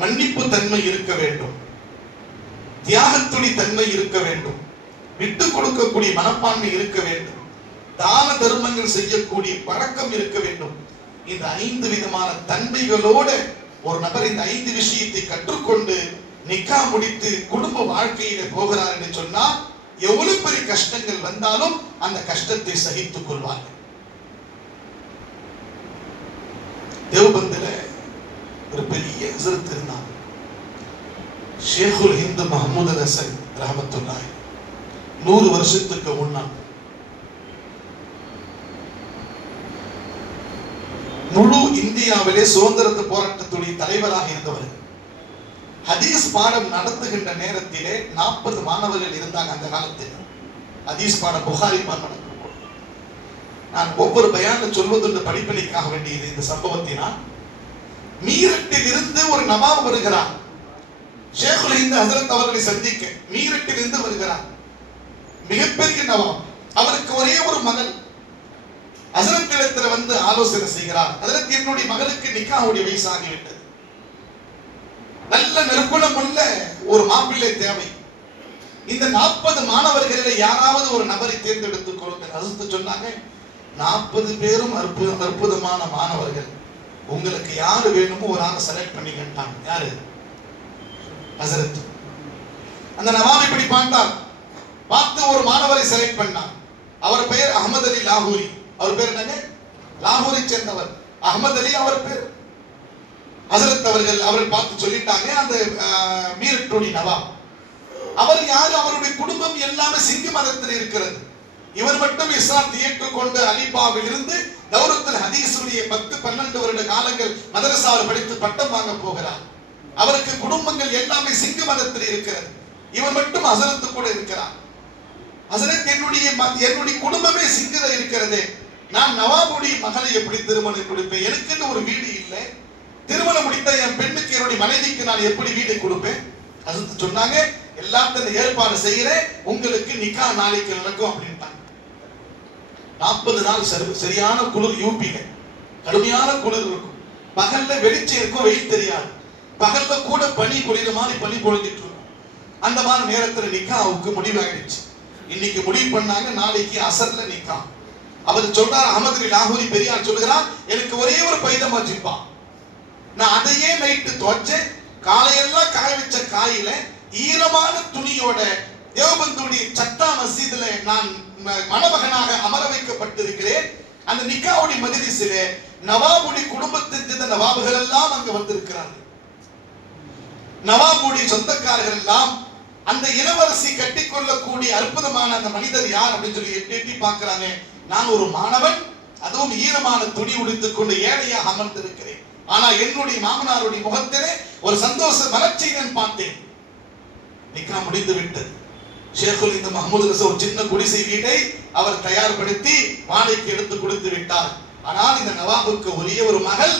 மன்னிப்பு தன்மை இருக்க வேண்டும், தியாகத்துணி தன்மை இருக்க வேண்டும், விட்டு கொடுக்கக்கூடிய மனப்பான்மை இருக்க வேண்டும், தான தர்மங்கள் செய்யக்கூடிய பழக்கம் இருக்க வேண்டும். இந்த 5 விதமான தன்மைகளோடு ஒரு நபர் இந்த 5 விஷயத்தை கற்றுக்கொண்டு நிக்கா முடித்து குடும்ப வாழ்க்கையில போகிறார் என்று சொன்னா எவ்வளவு பெரிய கஷ்டங்கள் வந்தாலும் அந்த கஷ்டத்தை சகித்துக் கொள்வார்கள். தேவபந்தில ஒரு பெரிய ஹஸரத் இருந்தார், ஷேகுல் ஹிந்த் மஹமூத் ஹசன் ரஹமத்துல்லாஹி. 100 வருஷத்துக்கு முன்னால் முழு இந்தியாவிலே சுதந்திர போராட்டத்துடைய தலைவராக இருந்தவர். ஹதீஸ் பாடம் நடத்துகின்ற நேரத்திலே 40 மாணவர்கள் இருந்தாங்க அந்த காலத்தில். ஹதீஸ் பாடம் புகாரி பாடம். நான் ஒவ்வொரு பயான்ல சொல்வதுண்டு படிப்பணிக்காக வேண்டியது இந்த சம்பவத்தினால். மீரட்டில் இருந்து ஒரு நவாப் வருகிறார், ஷேகுல் ஹிந்த் ஹஸரத் அவர்களை சந்திக்க மீரட்டில் இருந்து வருகிறார். மிகப்பெரிய நவாப், அவருக்கு ஒரே ஒரு மகள். ஹஸரத் இடத்துல வந்து ஆலோசனை செய்கிறார், ஹஸரத் என்னுடைய மகளுக்கு நிக்காஹுடைய வயசாகிவிட்டது, நல்ல நற்குணம் உள்ள ஒரு மாப்பிள்ளை தேவை, இந்த 40 மாணவர்களில் யாராவது ஒரு நபரை தேர்ந்தெடுத்துக் கொள்ளுங்கள். ஹஸரத் சொன்னாங்க, 40 பேரும் அற்புதமான மாணவர்கள், உங்களுக்கு யாரு வேணுமோ ஒரு ஆளை செலக்ட் பண்ணிக்கிட்டாங்க. யாரு? ஹஸரத். அந்த நவாப் இப்படி பார்த்தார், பார்த்து ஒரு மாணவரை செலக்ட் பண்ணார். அவர் பெயர் அஹ்மத் அலி லாகூரி. அவர் பேர் என்னங்க? லாகூரை சேர்ந்தவர் அஹ்மத் அலி அவர் பேர். ஹஸரத் அவர்கள் பார்த்து சொல்லிட்டாங்க, அந்த மீரட்டுடைய நவாப் அவர் யாரு? அவருடைய குடும்பம் எல்லாமே சிங்க மதத்தில் இருக்கிறது. இவர் மட்டும் இஸ்லாத்தை ஏற்றுக்கொண்டு அலிபாவில் இருந்து தௌரத்துல் ஹதீஸுடைய 10-12 வருட காலங்கள் மதரசாவில் படித்து பட்டம் வாங்க போகிறார். அவருக்கு குடும்பங்கள் எல்லாமே சிங்க மதத்தில் இருக்கிறது. இவர் மட்டும் ஹஸரத் கூட இருக்கிறார். ஹஸரத், என்னுடைய குடும்பமே சிங்கர இருக்கிறது, நான் நவாபுடைய மகளை எப்படி திருமணம் கொடுப்பேன்? எனக்கு ஒரு வீடு இல்லை, திருமணம் முடித்த என் பெண்ணுக்கு என்னுடைய மனைவிக்கு நான் எப்படி வீடு கொடுப்பேன்? ஹஸரத் சொன்னாங்க, எல்லாத்தையும் ஏற்பாடு செய்கிறேன், உங்களுக்கு நிக்கா நாளைக்கு நடக்கும் அப்படின்ட்டாங்க. 40 நாள் சரியான குளிர். யூபியில கடுமையான குளிர் இருக்கும், பகல்ல வெளிச்சம் இருக்கும், வெயில் தெரியாது, பகல்ல கூட பனி பொழிகிற மாதிரி பனி பொழிஞ்சிட்டு இருக்கும். அந்த மாதிரி நேரத்தில் நிக்காவுக்கு முடிவாயிடுச்சு. இன்னைக்கு முடிவு பண்ணாங்க, நாளைக்கு அசர்ல நிக்கா. அவர் சொல்றார், அஹ்மத் அலி லாகூரி பெரியார் சொல்கிறார், எனக்கு ஒரே ஒரு பைதமா ஜிப்பா, நான் அதையே நைட்டு துவைச்சேன், காலையெல்லாம் காய வச்ச காயில ஈரமான துணியோட தேவபந்துடைய சத்தா மஸ்ஜித்ல நான் மணமகனாக அமர வைக்கப்பட்டிருக்கிறேன். அந்த நிக்காவுடைய மஜ்லிஸிலே நவாபுடைய குடும்பத்தின் சேர்ந்த நவாபுகள் எல்லாம் அங்க வந்திருக்கிறார்கள். நவாபுடைய சொந்தக்காரர்கள் எல்லாம் அந்த இளவரசி கட்டிக்கொள்ளக்கூடிய அற்புதமான அந்த மனிதர் யார் அப்படின்னு சொல்லி எட்டி பார்க்கிறாங்க. நான் ஒரு மாணவன், அதுவும் ஈரமான துணி உடுத்துக் கொண்டு ஏழையாக அமர்ந்திருக்கிறேன். ஆனா என்னுடைய மாமனாருடைய முகத்திலே ஒரு சந்தோஷ மலர்ச்சியை நான் பார்த்தேன். நிக்கா முடிந்து விட்டது. ஷேகுல் ஹிந்த் மஹமூத் ஹசன் ஒரு சின்ன குடிசை வீட்டை அவர் தயார்படுத்தி வாடகைக்கு எடுத்து கொடுத்து விட்டார். ஆனால் இந்த நவாபுக்கு ஒரே ஒரு மகள்,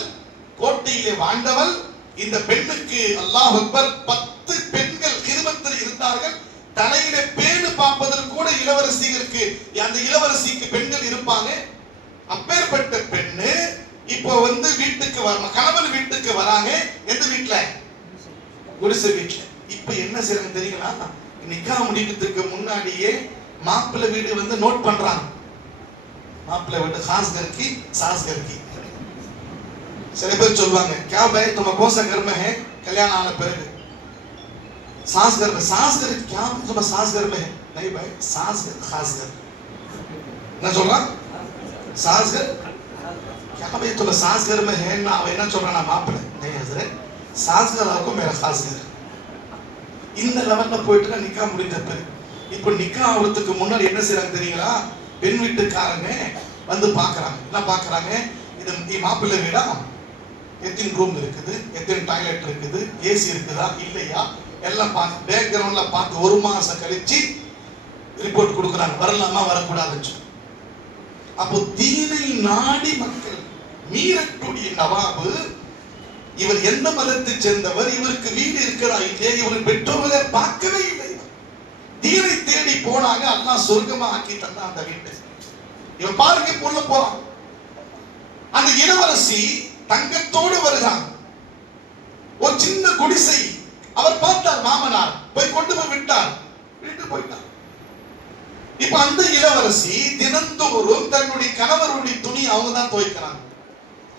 கோட்டையிலே வாழ்ந்தவள். இந்த பெண்ணுக்கு அல்லாஹ் அக்பர் 10 பெண்கள் கிருமத்தில் இருந்தார்கள். தலையில பேணு பார்ப்பதற்கு கூட இளவரசிகளுக்கு, அந்த இளவரசிக்கு பெண்கள் இருப்பாங்க. அப்பேற்பட்ட பெண்ணு இப்போ வந்து வீட்டுக்கு கணவன் வீட்டுக்கு வராங்க. எந்த வீட்டுல? குடிசை வீட்டுல. இப்ப என்ன செய்யறாங்க தெரியுங்களா? நிக்கா முடிக்கிறதுக்கு முன்னாடியே மாப்பிள்ளை வீடு வந்து நோட் பண்றாங்க. மாப்பிள்ளை வீடு खास करके सास करके சில பேர் சொல்வாங்க, क्या भाई तुम कौन सा घर में है? कल्याण आने பிறகு सास घर में, सास घर क्या तुम सास घर में है? नहीं भाई, सास घर खास घर. என்ன சொல்றான்? सास घर क्या भाई तुम सास घर में है ना? அவன் என்ன சொல்றானா? மாப்பிள்ளை, नहीं हजरत, सास घर आपको मेरा खास घर. இந்த லெவல்ல போயிட்டு நிக்கா முடிந்த பிறகு இப்போ நிக்கா ஆகிறதுக்கு முன்னாடி என்ன செய்யறாங்க தெரியுங்களா? பெண் வீட்டுக்காரங்க வந்து பாக்குறாங்க. என்ன பாக்குறாங்க? இது மாப்பிள்ளை வீடா? எத்தனை ரூம் இருக்குது, எத்தனை டாய்லெட் இருக்குது, ஏசி இருக்குதா இல்லையா, எல்லாம் பேக்ரவுண்ட்ல பார்த்து 1 மாசம் கழிச்சு ரிப்போர்ட் கொடுக்குறாங்க, வரலாமா வரக்கூடாதுன்னு. அப்போ தீனை நாடி மக்கள் மீரட்டுடைய நவாபு, இவர் எந்த மதத்தை சேர்ந்தவர், இவருக்கு வீடு இருக்கிறா இல்லையா, இவர் பெற்றோர்களை பார்க்கவே இல்லை. தீனை தேடி போனாங்க, அல்லாஹ் சொர்க்கமா ஆக்கி தந்தா அந்த வீட்டை. இவன் பாருங்க பொண்ணு போறான். அந்த இளவரசி தங்கத்தோடு வருகிறான். ஒரு சின்ன குடிசை அவர் பார்த்தார், மாமனார் போய் கொண்டு போய் விட்டார், வீட்டு போயிட்டார். இப்ப அந்த இளவரசி தினந்தோறும் தன்னுடைய கணவருடைய துணி அவங்க தான் துவைக்கிறாங்க,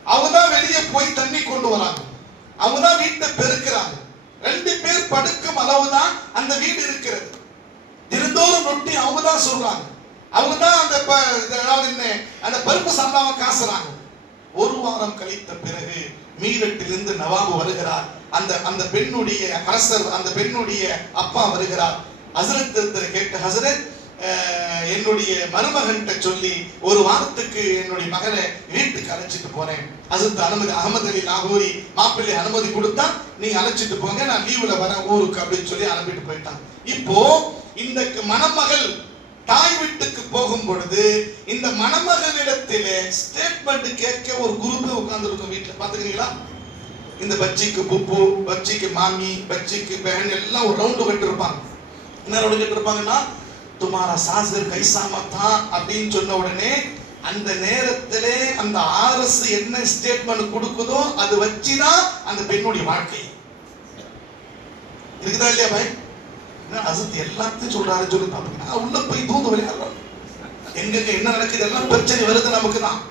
அவங்க தான் வெளியே போய் தண்ணி கொண்டு வராங்க, அவங்க தான் வீட்டை பெருக்கிறாங்க. 2 பேர் படுக்கும் அளவுதான் அந்த வீடு இருக்கிறது. தினந்தோறும் ரொட்டி அவங்க தான் சொல்றாங்க, அவங்க தான் அந்த பருப்பு சாந்தாவை காசுறாங்க. 1 வாரம் கழித்த பிறகு மீரட்டிலிருந்து நவாபு வருகிறார். அந்த பெண்ணுடைய அரசர், அந்த பெண்ணுடைய அப்பா வருகிறார். ஹசரத் கேட்ட, ஹசரத் என்னுடைய மருமகன்கிட்ட சொல்லி 1 வாரத்துக்கு என்னுடைய மகனை வீட்டுக்கு அழைச்சிட்டு போறேன். ஹசரத் அகமது அலி லாகூரி மாப்பிள்ளை அனுமதி கொடுத்தா நீங்க அழைச்சிட்டு போங்க, நான் லீவுல வரேன் ஊருக்கு அப்படின்னு சொல்லி அனுப்பிட்டு போயிட்டான். இப்போ இந்த மணமகள் தாய் வீட்டுக்கு போகும் பொழுது இந்த மணமகளிடத்திலே ஸ்டேட்மெண்ட் கேட்க ஒரு குரூப் உட்கார்ந்து இருக்கும் வீட்டுல. பாத்துக்கிறீங்களா? இந்த பச்சிக்கு புப்பு, பச்சிக்கு மாமி, பச்சிக்கு பெஹன் எல்லாம் ஒரு ரவுண்டு கட்டு இருப்பாங்க. என்ன ரவுண்டு கட்டு இருப்பாங்கன்னா, துமாரா சாசர் கைசாமத்தா அப்படின்னு சொன்ன உடனே அந்த நேரத்திலே அந்த அரசு என்ன ஸ்டேட்மெண்ட் கொடுக்குதோ அது வச்சுதான் அந்த பெண்ணுடைய வாழ்க்கை இருக்குதா இல்லையா பாய்? அசத்து எல்லாத்தையும் சொல்றாரு சொல்லி பாப்பீங்க, உள்ள போய் தூந்து விளையாடுறோம். எங்க என்ன நடக்குது, எல்லாம் பிரச்சனை வருது நமக்கு தான்.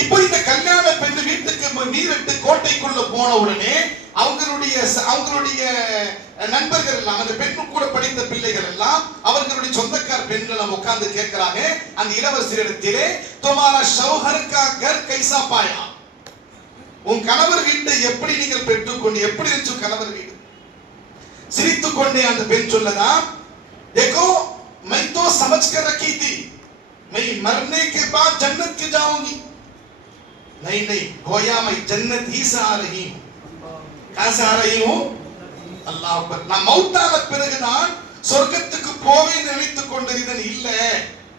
இப்போ இந்த கல்யாண பெண் வீட்டுக்கு மீரட்டு கோட்டைக்குள்ள போன உடனே அவங்களுடைய நண்பர்கள் எல்லாம், அந்த பெண்ணு கூட படித்த பிள்ளைகள் எல்லாம், அவர்களுடைய சொந்தக்கார பெண்கள் உட்கார்ந்து கேட்கிறாங்க அந்த இளவரசியிடத்திலே, துமாரா ஷௌஹர் கா கர் கைசா பாயா, உன் கணவர் வீட்டை எப்படி நீங்கள் பெற்றுக்கொண்டு, எப்படி இருந்துச்சு கணவர் வீடு? சிரித்துக் கொண்டே அந்த பெண் சொல்லதா, देखो मैं तो समझ कर रखी थी मैं मरने के बाद जन्नत के जाऊंगी, नहीं नहीं गोया मैं जन्नत ही से आ रही हूं. कहां से आ रही हूं? अल्लाह अकबर. நான் மௌத்தான பிறகு நான் சொர்க்கத்துக்கு போவேன் நினைத்துக் கொண்டிருந்தேன், இல்ல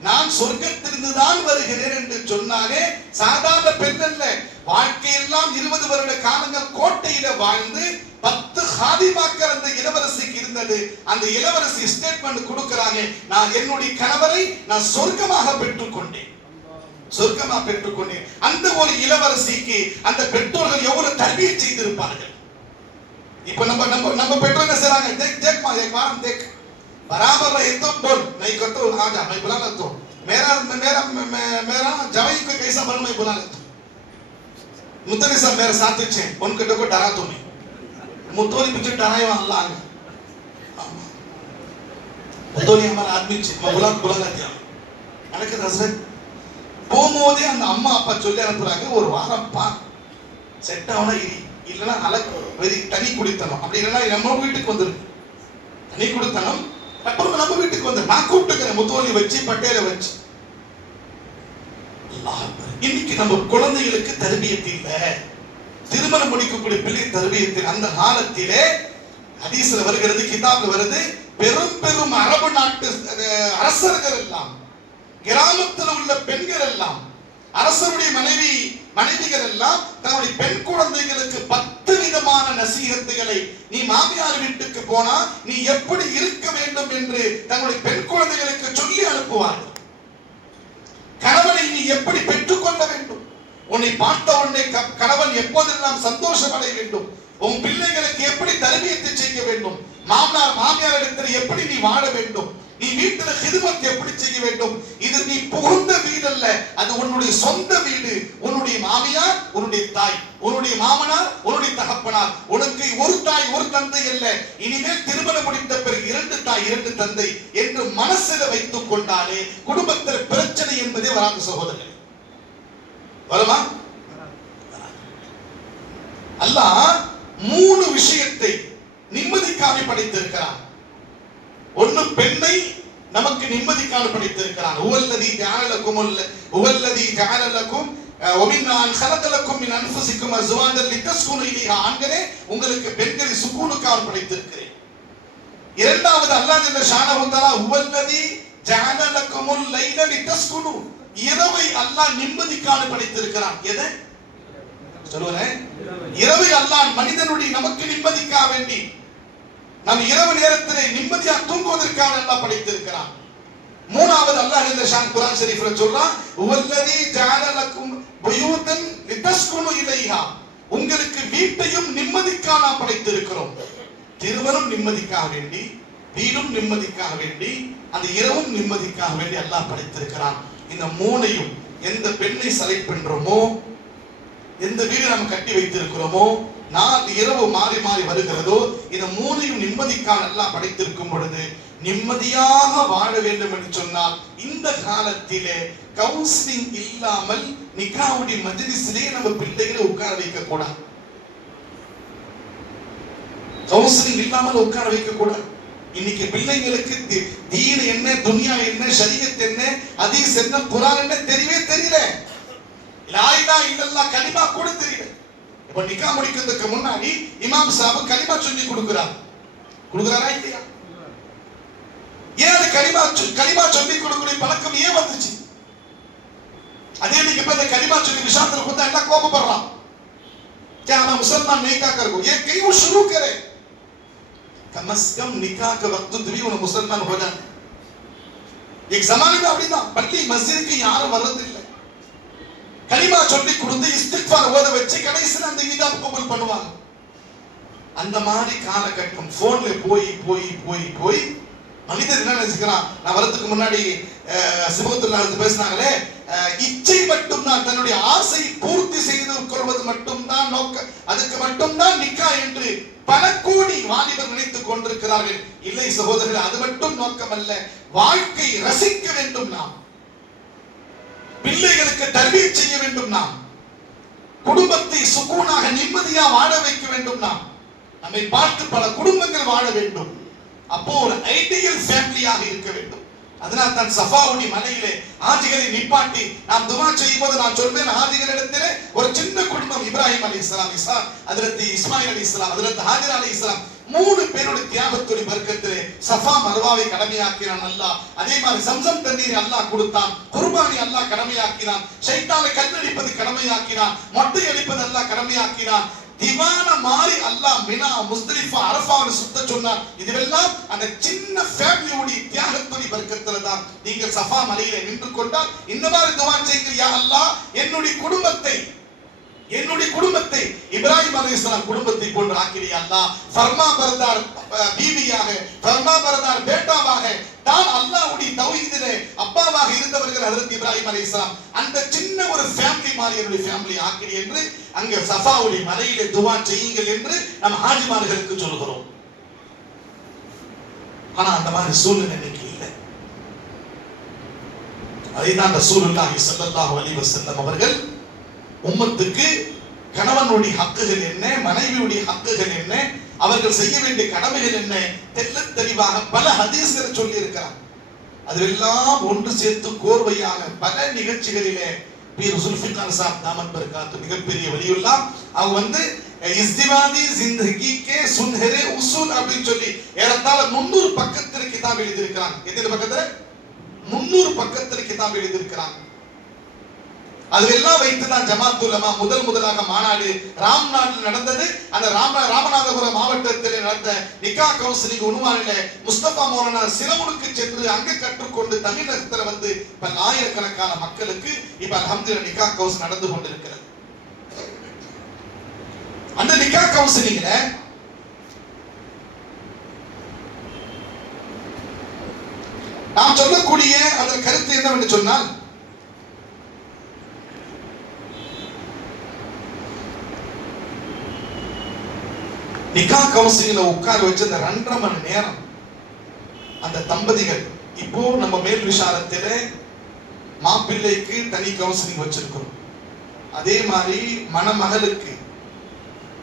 நான் சொர்க்கத்திலிருந்து தான் வருகிறேன் என்று சொன்னாலே சாதாரண பெண் அல்ல. வாழ்க்கையெல்லாம் 20 வருட காலங்கள் கோட்டையில வாழ்ந்து 10 ஹாதிமாக்கள் அந்த இளவரசிக்கு இருந்தது. அந்த இளவரசி ஸ்டேட்மெண்ட் கொடுக்கிறாங்க, நான் என்னுடைய கணவரை நான் சொர்க்கமாக பெற்றுக்கொண்டேன், சொர்க்கமாக பெற்றுக்கொண்டேன். அந்த ஒரு இளவரசிக்கு அந்த பெற்றோர்கள் எவ்வளவு தர்பியை செய்திருப்பார்கள். இப்ப நம்ம பெற்றோர் என்ன செய்றாங்க, देख मां एक बार हम देख बराबर रहे तो बोल नहीं कर तो आ जा मैं बुला लेता हूं, मेरा जवाई को कैसा बन मैं बुला लेता हूं. मुतली साहब मेरे साथ थे, उनके को डरा तो नहीं, मुतोली पीछे डराए अल्लाह ने, मुतोली हमारा आदमी थे, मैं बुला लेते हैं. எனக்கு ஹஸ்ரத் போகும்போதே அந்த அம்மா அப்பா சொல்லி அனுப்புறாங்க, 1 வாரம் பா செட் ஆவனா இல்லைன்னா வெறி தனி குடித்தனம், அப்படி இல்லைன்னா நம்ம வீட்டுக்கு வந்துரு, தனி குடித்தனம் அப்புறம் நம்ம வீட்டுக்கு வந்து நான் கூப்பிட்டுக்கிறேன் முத்தோலி வச்சு பட்டேல வச்சு. இன்னைக்கு நம்ம குழந்தைகளுக்கு தர்பியத் இல்ல, திருமணம் முடிக்கக்கூடிய பிள்ளை தர்பியத்தில். அந்த காலத்திலே ஹதீஸ்ல வருகிறது, கிதாப்ல வருது, பெரும் பெரும் அரபு நாட்டு அரசர்கள் எல்லாம், கிராமத்தில் உள்ள பெண்கள் எல்லாம், அரசருடைய மனைவிகள் எல்லாம் தன்னுடைய பெண் குழந்தைகளுக்கு 10 விதமான நசீகத்துகளை, நீ மாமியார் வீட்டுக்கு போனா நீ எப்படி இருக்க வேண்டும் என்று தன்னுடைய பெண் குழந்தைகளுக்கு சொல்லி அனுப்புவார்கள். கணவனை நீ எப்படி பெற்றுக்கொள்ள வேண்டும், உன்னை பார்த்த உடனே கணவன் எப்போதெல்லாம் சந்தோஷம் அடைய வேண்டும், உன் பிள்ளைகளுக்கு எப்படி தர்பியத்தை செய்ய வேண்டும், மாமியார் இடத்தில் எப்படி நீ வாழ வேண்டும், நீ வீட்டில் ஹிதுமத் எப்படி செய்ய வேண்டும். இது நீ புகுந்த வீடு அல்ல, அது உன்னுடைய சொந்த வீடு. உன்னுடைய மாமியார் உன்னுடைய தாய், உன்னுடைய மாமனார் உன்னுடைய தகப்பனார், உனக்கு ஒரு தாய் ஒரு தந்தை அல்ல. இனிமேல் திருமணம் முடித்த பிறகு 2 தாய் 2 தந்தை என்று மனசில் வைத்துக் கொண்டாலே குடும்பத்தில் பிரச்சனை என்பதே வராது சகோதரர்களே. வருமா? அல்லாஹ் 3 விஷயத்தை நிம்மதிக்காக படைத்திருக்கிறான். ஒன்னு பெண்ணை நமக்கு நிம்மதிக்காக படைத்திருக்கிறான். உவல்லதி ஜஅல லக்கும் வமின்னா خلق لكم من انفسكم ازواجا لتسكنوا اليها. ஆண்களே உங்களுக்கு பெண்களை சுகூனுக்காக படைத்திருக்கிறேன். இரண்டாவது அல்லாஹ் ஜல்ல ஷானஹு தஆலா ஹுவல்லதி ஜஅல லக்குமுல் லைல லிதஸ்குனு, இரவை அல்லாஹ் நிம்மதிக்காக படைத்திருக்கிறான். எதை சொல்லுவேன்? இரவை அல்லாஹ் மனிதனுடைய நமக்கு நிம்மதிக்காக வேண்டி, நம் இரவு நேரத்திலே நிம்மதியா தூங்குவதற்காக அல்லாஹ் படைத்திருக்கிறான். மூணாவது அல்லாஹ் இந்த ஷான் குர்ஆன் ஷரீஃப்ல சொல்றான், வல்லதி ஜஅல லக்கும் புயூதன் லிதஸ்குனு இலைஹா, உங்களுக்கு வீட்டையும் நிம்மதிக்காக நாம் படைத்திருக்கிறோம். திருவரும் நிம்மதிக்காக வேண்டி, வீடும் நிம்மதிக்காக வேண்டி, அந்த இரவும் நிம்மதிக்காக வேண்டி அல்லாஹ் படைத்திருக்கிறான். இந்த மூணையும் எந்த பெண்ணை செலக்ட் பண்றோமோ, எந்த வீடு நம்ம கட்டி வைத்திருக்கிறோமோ, நாள் இரவு மாறி மாறி வருகிறதோ, இந்த மூணையும் நிம்மதிக்காக அல்லாஹ் படைத்திருக்கும் பொழுது நிம்மதியாக வாழ வேண்டும் என்று சொன்னால் இந்த காலத்திலே கவுன்சிலிங் இல்லாமல் நிக்காவுடைய மஜ்லிஸிலே நம்ம பிள்ளைகளை உட்கார வைக்க கூடாது. கவுன்சிலிங் இல்லாமல் உட்கார வைக்க கூடாது. இன்னைக்கு பிள்ளைங்களுக்கு தீன் என்ன, துனியா என்ன, ஷரியத் என்ன, ஹதீஸ் என்ன, குர்ஆன் என்ன தெரியவே தெரியல. லா இலாஹ இல்லல்லாஹ் கலிமா கூட தெரியல. இப்ப நிக்கா முடிக்கிறதுக்கு முன்னாடி இமாம் சாஹிப் கலிமா சொல்லி கொடுக்குறாரா இல்லையா? ஏன் கலிமா சொல்லி கொடுக்கிற பழக்கம் ஏன் வந்துச்சு? அதே நீங்க இப்ப இந்த கலிமா சொல்லி விஷாத்துல கொடுத்தா எல்லாம் கோபப்படுறான். क्या मैं मुसलमान नहीं क्या करूं? ये कहीं वो शुरू करे, कम से कम निकाह के वक्त भी उन्हें मुसलमान हो जाए. एक जमाने में அப்படினா பள்ளி மஸ்ஜிதுக்கு யாரும் வரது இல்ல. கலிமா சொல்லி கொடுத்து இஸ்திக்ஃபார் ஓத வச்சு கடைசில அந்த ஈதாப் கபூல் பண்ணுவாங்க. அந்த மாதிரி காலகட்டம் போன்ல போய் போய் போய் போய் மனிதர் என்ன நினைச்சுக்கிறான், நான் வரதுக்கு முன்னாடி சிபத்துல்லா பேசினாங்களே, இச்சை மட்டும்தான், தன்னுடைய ஆசை பூர்த்தி செய்து கொள்வது மட்டும்தான் நோக்கம், அதுக்கு மட்டும்தான் நிக்கா என்று பல கோடி வாலிபர் நினைத்துக் கொண்டிருக்கிறார்கள். இல்லை சகோதரர்கள், அது மட்டும் நோக்கம் அல்ல. வாழ்க்கை ரசிக்க வேண்டும், நாம் பிள்ளைகளுக்கு தர்பீத் செய்ய வேண்டும், நாம் குடும்பத்தை சுகூனாக நிம்மதியா வாழ வைக்க வேண்டும், நாம் நம்மை பார்த்து பல குடும்பங்கள் வாழ வேண்டும். அப்போ ஒரு ஐடியல் ஃபேமிலியாக இருக்க வேண்டும். அதனால் தான் சஃபாவுடி மலையிலே ஹாஜிகளை நிப்பாட்டி நாம் துஆ செய்யும் போது நான் சொல்வேன், ஹாஜிகளிடத்திலே ஒரு சின்ன குடும்பம், இப்ராஹிம் அலைஹிஸ்ஸலாம், ஹஜ்ரத் இஸ்மாயில் அலைஹிஸ்ஸலாம், ஹஜ்ரத் ஹாஜர் அலைஹிஸ்ஸலாம், 3 பேருடைய தியாகத்துடைய பரக்கத்திலே சஃபா மர்வாவை கடமையாக்கினான் அல்லாஹ். அதே மாதிரி சம்சம் தண்ணீரை அல்லாஹ் கொடுத்தான், குர்பானி அல்லாஹ் கடமையாக்கினான், ஷைத்தானை கல்லடிப்பது கடமையாக்கினான், மொட்டை அடிப்பது அல்லாஹ் கடமையாக்கினான். திவான மாறி அல்லாஹ் மினா, முஸ்தலிஃபா, அரஃபாவை சுத்த சொன்னார். இதுவெல்லாம் அந்த சின்ன ஃபேமிலியோட தியாகத்துடைய பரக்கத்துல தான். நீங்கள் சஃபா மலையிலே நின்று கொண்டால் இந்த மாதிரி துஆ செய்யுங்க, யா அல்லாஹ் என்னுடைய குடும்பத்தை இப்ராஹிம் அலைஹிஸ்ஸலாம் குடும்பத்தை போன்று ஆக்கிறியா அல்லாஹ். ஃபர்மா பரதார் பீவியாக, ஃபர்மா பரதார் பேட்டாவாக, தான் அல்லாஹ்வுடைய தௌஹீதிலே அப்பாவாக இருந்தவர்கள் ஹஜ்ரத் இப்ராஹிம் அலைஹிஸ்ஸலாம். அந்த சின்ன ஒரு ஃபேமிலி மாதிரி என்னுடைய ஃபேமிலி ஆக்கிரி என்று அங்க சஃபாவுடைய மலையிலே துஆ செய்யுங்கள் என்று நம்ம ஹாஜிமார்களுக்கு சொல்கிறோம். ஆனா அந்த மாதிரி சூழ்நிலை இன்னைக்கு இல்லை. அதைதான் ரசூலுல்லாஹி ஸல்லல்லாஹு அலைஹி வஸல்லம் அவர்கள் உம்மத்துக்கு கணவனுடைய ஹக்குகள் என்ன, மனைவியுடைய ஹக்குகள் என்ன, அவர்கள் செய்ய வேண்டிய கடமைகள் என்ன தெள்ளத் தெளிவாக பல ஹதீஸ்களை சொல்லி இருக்கிறார். அதெல்லாம் ஒன்று சேர்த்து கோர்வையாக பல நிகழ்ச்சிகளிலே பீர் சுல்ஃபிகார் சாப் தாமத் பரகாத்து மிகப்பெரிய வலியுல்லா அவங்க இஸ்திவாதி ஜிந்தகி கே சுன்ஹரே உசூல் அப்படின்னு சொல்லி ஏறத்தாழ 300 பக்கத்தில் கிதாப் எழுதியிருக்கிறாங்க. எத்தனை பக்கத்துல? 300 பக்கத்தில் கிதாப் எழுதியிருக்கிறாங்க. அதெல்லாம் வைத்துதான் ஜமாத் உலமா முதலாக மாநாடு ராம்நாட்டில் நடந்தது. அந்த ராமநாதபுரம் மாவட்டத்தில் நடந்த நிக்கா கவுன்சிலிங் உன்வானிலே முஸ்தபா மௌலானா சிலமுனுக்கு சென்று அங்கு கற்றுக்கொண்டு தமிழகத்தில் வந்து பல ஆயிரக்கணக்கான மக்களுக்கு இப்ப அல்ஹம்துலில்லாஹ் நிக்கா கவுன்சிலிங் நடந்து கொண்டிருக்கிறது. அந்த நிக்கா கவுன்சிலிங்ல நாம் சொல்லக்கூடிய அதன் கருத்து என்னவென்று சொன்னால், நிக்கா கவுன்சிலிங்ல உட்கார வச்சு அந்த 2.5 மணி நேரம் அந்த தம்பதிகள், இப்போ நம்ம மேல் விசாரத்திலே மாப்பிள்ளைக்கு தனி கவுன்சிலிங் வச்சிருக்கிறோம். அதே மாதிரி மணமகளுக்கு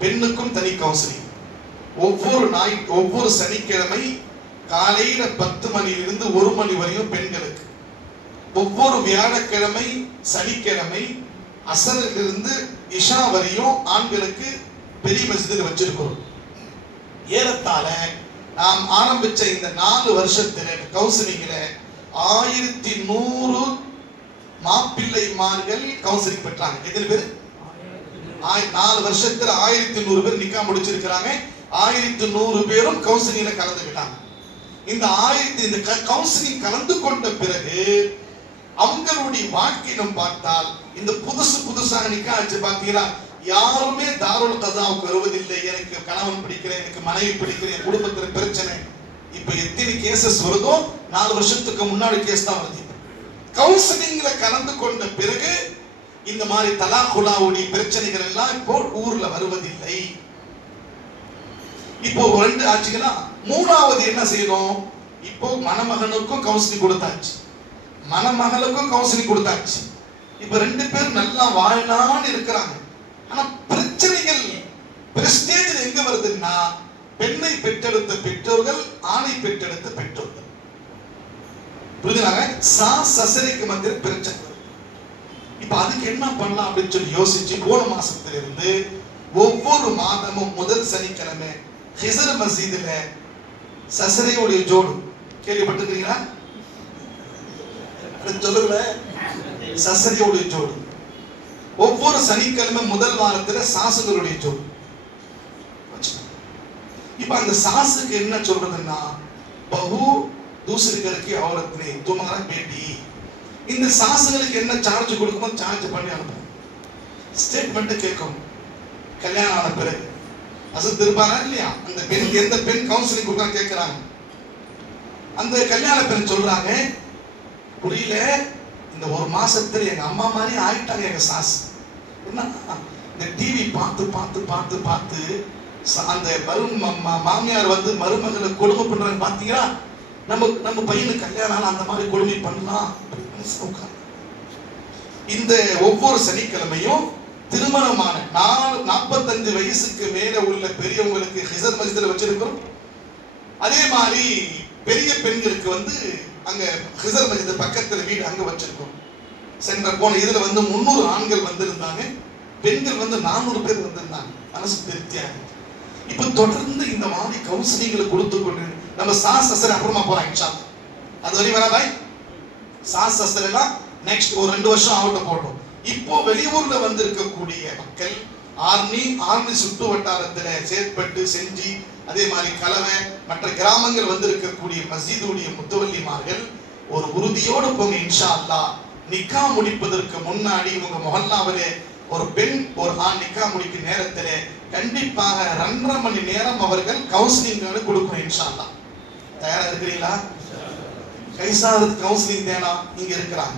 பெண்ணுக்கும் தனி கவுன்சிலிங். ஒவ்வொரு சனிக்கிழமை காலையில 10 மணியிலிருந்து 1 மணி வரையும் பெண்களுக்கு, ஒவ்வொரு வியாழக்கிழமை சனிக்கிழமை அசரிலிருந்து இஷா வரையும் ஆண்களுக்கு பெரிய மஸ்ஜிதில் வச்சிருக்கிறோம். ஏறத்தாழ நாம் ஆரம்பிச்ச இந்த 4 வருஷத்துல கவுன்சிலிங்ல 1100 மாப்பிள்ளைமார்கள் கவுன்சிலிங் பெற்றாங்க. எத்தனை பேர்? 4 வருஷத்துல 1100 பேர் நிக்கா முடிச்சிருக்காங்க. 1100 பேரும் கவுன்சிலிங்ல கலந்துக்கிட்டாங்க. இந்த கவுன்சிலிங் கலந்து கொண்ட பிறகு அவங்களுடைய வாழ்க்கையிலும் பார்த்தால் இந்த புதுசாக நிக்கா ஆச்சு பாத்தீங்களா, யாருமே தாருல் கஸாவுக்கு வருவதில்லை. எனக்கு கணவன் பிடிக்கிறேன், எனக்கு மனைவி பிடிக்கிறேன், என் குடும்பத்தில் பிரச்சனை. இப்ப எத்தனை கேசஸ் வருதோ 4 வருஷத்துக்கு முன்னாடி கேஸ் தான் வருது. கவுன்சிலிங்ல கலந்து கொண்ட பிறகு இந்த மாதிரி தலாகுலாவுடைய பிரச்சனைகள் எல்லாம் இப்போ ஊர்ல வருவதில்லை. இப்போ 2 ஆச்சுங்களா. 3வது என்ன செய்யணும்? இப்போ மணமகனுக்கும் கவுன்சிலிங் கொடுத்தாச்சு, மணமகளுக்கும் கவுன்சிலிங் கொடுத்தாச்சு. இப்ப 2 பேரும் நல்லா வாழலான்னு இருக்கிறாங்க. ஆனா பிரச்சனைகள் பிரஸ்டேஜ் எங்க வருதுன்னா, பெண்ணை பெற்றெடுத்த பெற்றோர்கள், ஆணை பெற்றெடுத்த பெற்றோர்கள். புரியுதுனாங்க? சசரிக்கு மத்தியில் பிரச்சனை. இப்ப அதுக்கு என்ன பண்ணலாம் அப்படின்னு சொல்லி யோசிச்சு போன மாசத்துல இருந்து ஒவ்வொரு மாதமும் முதல் சனிக்கிழமை ஹிசர் மஸ்ஜிதுல சசரையுடைய ஜோடு கேள்விப்பட்டிருக்கீங்களா? சொல்லுங்க. சசரியுடைய ஜோடு ஒவ்வொரு சனிக்கிழமை முதல் வாரத்துல சாசுகளுடைய ஜோடு. இப்ப அந்த சாசுக்கு என்ன சொல்றதுன்னா, பஹு दूसरी घर की औरत ने तुम्हारा बेटी. இந்த சாசுகளுக்கு என்ன சார்ஜ் கொடுக்குமோ சார்ஜ் பண்ணி அனுப்பும். ஸ்டேட்மெண்ட் கேட்கும். கல்யாணம் ஆன பிறகு அசத் இருப்பாரா இல்லையா, அந்த பெண் எந்த பெண் கவுன்சிலிங் கொடுக்க கேட்கிறாங்க. அந்த கல்யாண பெண் சொல்றாங்க, புரியல, இந்த 1 மாசத்துல எங்க அம்மா மாதிரி ஆயிட்டாங்க எங்க சாஸ். என்ன இந்த டிவி பார்த்து பார்த்து பார்த்து பார்த்து அந்த மாமியார் வந்து மருமகளை கொடுமை பண்றாங்க பாத்தீங்களா, நம்ம பையனுக்கு கல்யாணம் அந்த மாதிரி கொடுமை பண்ணலாம். இந்த ஒவ்வொரு சனிக்கிழமையும் திருமணமான 45 வயசுக்கு மேல உள்ள பெரியவங்களுக்கு ஹிசர் மஸ்ஜிதுல வச்சிருக்கிறோம். அதே மாதிரி பெரிய பெண்களுக்கு வந்து அங்க ஹிசர் மஸ்ஜித் பக்கத்துல வீடு அங்க வச்சிருக்கோம். சென்ற போன இதுல வந்து 300 ஆண்கள் வந்திருந்தாங்க, பெண்கள் வந்து 400 பேர் வந்திருந்தாங்க. மனசு திருப்தியாக. இப்ப தொடர்ந்து இந்த மாதிரி கவுன்சிலிங்களை கொடுத்து கொண்டு நம்ம சாஸ் சசர் அப்புறமா போறோம் இன்ஷா அல்லாஹ். அது வரை வரா பாய். சாஸ் சசர் எல்லாம் நெக்ஸ்ட் ஒரு 2 வருஷம் ஆகட்டும் போட்டோம். இப்போ வெளியூர்ல வந்து இருக்கக்கூடிய மக்கள் ஆர்னி சுற்று வட்டாரத்துல செயற்பட்டு செஞ்சு, அதே மாதிரி கலவை மற்ற கிராமங்கள் வந்து இருக்கக்கூடிய மஸ்ஜிதுடைய முத்தவல்லிமார்கள் ஒரு உறுதியோடு போங்க இன்ஷா அல்லாஹ். நிக்கா முடிப்பதற்கு முன்னாடி உங்க முஹல்லாவிலே ஒரு பெண் ஒரு ஆண் நிக்கா முடிக்கும் நேரத்திலே கண்டிப்பாக 2.5 மணி நேரம் அவர்கள் கவுன்சிலிங் கொடுக்கணும் இன்ஷா அல்லாஹ். தயாரா இருக்கிறீங்களா? கைசாரத் கவுன்சிலிங் தேனா இங்க இருக்கிறாங்க.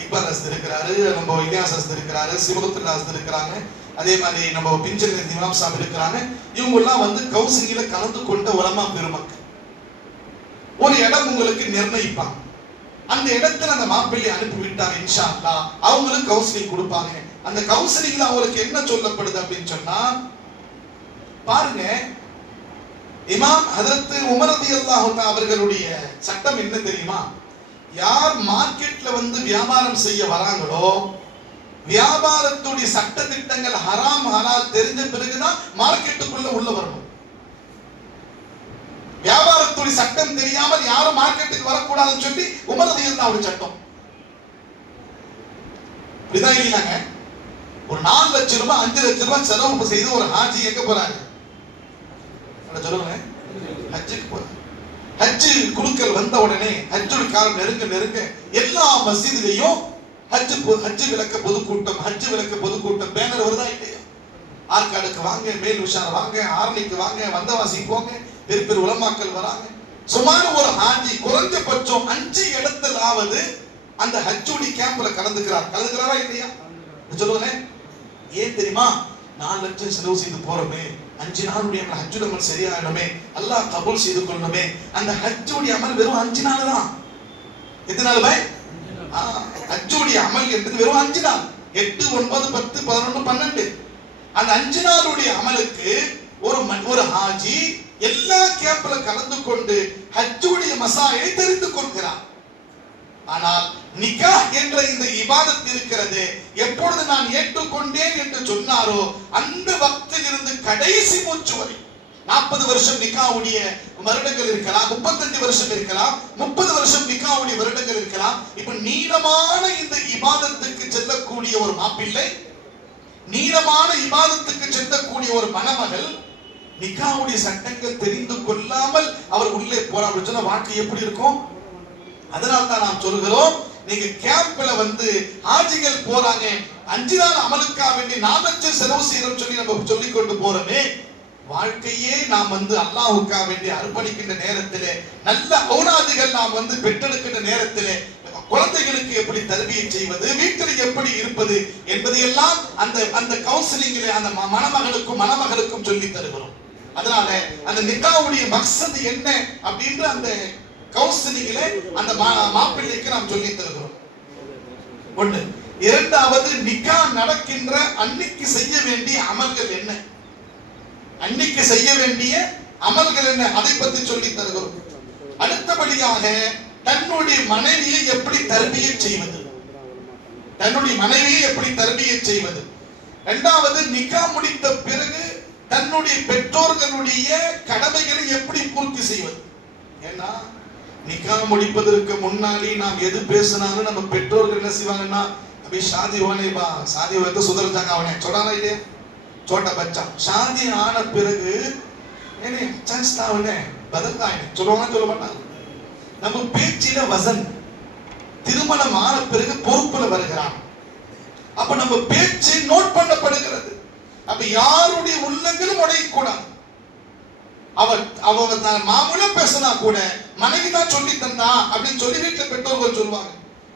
இக்பால் அஸ்த் இருக்கிறாரு, நம்ம இலியாஸ் அஸ்த் இருக்கிறாரு, சிவகுத்துல்லா அஸ்த் இருக்கிறாங்க, அதே மாதிரி நம்ம பிஞ்சல் இமாம் சாஹிப் இருக்கிறாங்க. இவங்க எல்லாம் வந்து கவுன்சிலிங்ல கலந்து கொண்ட உலமா பெருமக்கள். ஒரு இடம் உங்களுக்கு நிர்ணயிப்பாங்க. அந்த இடத்துல அந்த மாப்பிள்ளை அனுப்பி விட்டாங்க இன்ஷா அல்லாஹ். அவங்களுக்கு கவுன்சிலிங் கொடுப்பாங்க. அந்த கவுன்சிலிங்ல அவங்களுக்கு என்ன சொல்லப்படுது அப்படின்னு சொன்னா, பாருங்க, இமாம் ஹஜ்ரத் உமர் ரலியல்லாஹு தஆலா அவர்களுடைய சட்டம் என்ன தெரியுமா? யார் மார்க்கெட்ல வந்து வியாபாரம் செய்ய வராங்களோ, வியாபாரத்துடைய சட்ட திட்டங்கள் ஹராம் ஹலால் தெரிஞ்ச பிறகுதான் மார்க்கெட்டுக்குள்ள உள்ள வரணும். வியாபாரத்துடைய சட்டம் தெரியாமல் யாரும் மார்க்கெட்டுக்கு வரக்கூடாதுன்னு சொல்லி உமர் ரலியல்லாஹு அவருடைய சட்டம். இப்படிதான் இல்லைங்க. ஒரு 4 லட்சம் ரூபாய் 5 லட்சம் ரூபாய் செலவு செய்து ஒரு ஹாஜி எங்க போறாங்க சொல்லுங்க, ஹஜ்ஜுக்கு போறாங்க. ஹஜ்ஜு குழுக்கள் வந்த உடனே ஹஜ்ஜுடைய காலம் நெருங்க எல்லா மஸ்ஜிதிலையும் ஹஜ்ஜு விளக்க பொதுக்கூட்டம், ஹஜ்ஜு விளக்க பொதுக்கூட்டம் பேனர் வருதா இல்லையா? ஆற்காடுக்கு வாங்க, மேல் விஷார் வாங்க, ஆரணிக்கு வாங்க, வந்தவாசி போங்க, பெரிய உலமாக்கள் வராங்க. சுமார் ஒரு ஹாஜி குறைஞ்சபட்சம் 5 இடத்திலாவது அந்த ஹஜ்ஜுடைய கேம்ப்ல கலந்துக்கிறாரா இல்லையா? சொல்லுங்க. ஏன் தெரியுமா? 4 லட்சம் செலவு செய்து போறோமே, 5 நாளுடைய ஹஜ்ஜுடைய அமல் சரியாயிடுமே, அல்லாஹ் கபூல் செய்து கொள்ளணுமே. அந்த ஹஜ்ஜுடைய அமல் வெறும் 5 நாள் தான். எத்தனை நாள் பாய்? ஹஜ்ஜுடைய அமல் என்பது வெறும் 5 நாள். 8, 9, 10, 11, 12. அந்த 5 நாளுடைய அமலுக்கு ஒரு ஹாஜி எல்லா கேம்ப்ல கலந்து கொண்டு ஹஜ்ஜுடைய மசாயை தெரிந்து கொள்கிறார். ஆனால் நிக்காஹ் என்ற இந்த இபாதத் இருக்கிறது, எப்பொழுது நான் ஏற்றுக்கொண்டேன் என்று சொன்னாரோ அந்த வக்தில் இருந்து கடைசி மூச்சு வரை 40 வருஷம் நிக்காவுடைய வருடங்கள் இருக்கலாம், 35 வருஷம் இருக்கலாம், 30 வருஷம் நிக்காவுடைய வருடங்கள் இருக்கலாம். இப்ப நீளமான இந்த இபாதத்துக்கு செல்லக்கூடிய ஒரு மாப்பிள்ளை, நீளமான இபாதத்துக்கு செல்லக்கூடிய ஒரு மணமகள் நிக்காவுடைய சட்டங்கள் தெரிந்து கொள்ளாமல் அவர் உள்ளே போறார் அப்படின்னு சொன்னா வாழ்க்கை எப்படி இருக்கும்? அதனால தான் நாம் சொல்கிறோம், நீங்க கேம்ப்ல வந்து ஹாஜிகள் போறாங்க, 5 நாள் அமலுக்காக வேண்டி 4 லட்சம் செலவு செய்யறோம் சொல்லி நம்ம சொல்லிக் கொண்டு போறோமே, வாழ்க்கையே நாம் வந்து அல்லாஹ்வுக்காக வேண்டி அர்ப்பணிக்கின்ற நேரத்திலே, நல்ல ஔலாதுகள் நாம் வந்து பெற்றெடுக்கின்ற நேரத்திலே குழந்தைகளுக்கு எப்படி தர்பியை செய்வது, வீட்டில் எப்படி இருப்பது என்பதையெல்லாம் அந்த கவுன்சிலிங்கிலே அந்த மணமகளுக்கும் மணமகளுக்கும் சொல்லி தருகிறோம். அதனால அந்த நிக்காவுடைய மக்சது என்ன அப்படின்ற அந்த கவுன்சிலிங்கிலே அந்த மாப்பிள்ளைக்கு நாம் சொல்லி தருகிறோம். ஒன்று. இரண்டாவது, நிக்கா நடக்கின்ற அன்னைக்கு செய்ய வேண்டிய அமல்கள் என்ன, அன்னைக்கு செய்ய வேண்டிய அமல்கள் என்ன, அதை பற்றி சொல்லி தருகிறோம். அடுத்தபடியாக தன்னுடைய மனைவியை எப்படி தர்பியை செய்வது, தன்னுடைய மனைவியை எப்படி தர்பியை செய்வது. இரண்டாவது, நிக்கா முடித்த பிறகு தன்னுடைய பெற்றோர்களுடைய கடமைகளை எப்படி பூர்த்தி செய்வது. ஏன்னா நிக்கா முடிப்பதற்கு முன்னாடி நாம் எது பேசினாலும் நம்ம பெற்றோர்கள் என்ன செய்வாங்கன்னா, अभी शादी होने बा शादी हुए तो सुधर जाएगा அவனே छोड़ा இல்லையா, छोटा बच्चा शादी ஆன பிறகு ஏனே சான்ஸ் தான் அவனே பதல்தாய் சொல்லுவாங்க சொல்ல மாட்டாங்க. நம்ம பேச்சில வசன் திருமணம் ஆன பிறகு பொறுப்புல வருகிறான். அப்ப நம்ம பேச்சு நோட் பண்ணப்படுகிறது. அப்ப யாருடைய உள்ளங்களும் உடையக்கூடாது. அவ மாமூலா பேசினா கூட மனைவி தான் சொல்லி தந்தா அப்படின்னு சொல்லி வீட்டுல பெற்றோர்கள் சொல்லுவாங்க.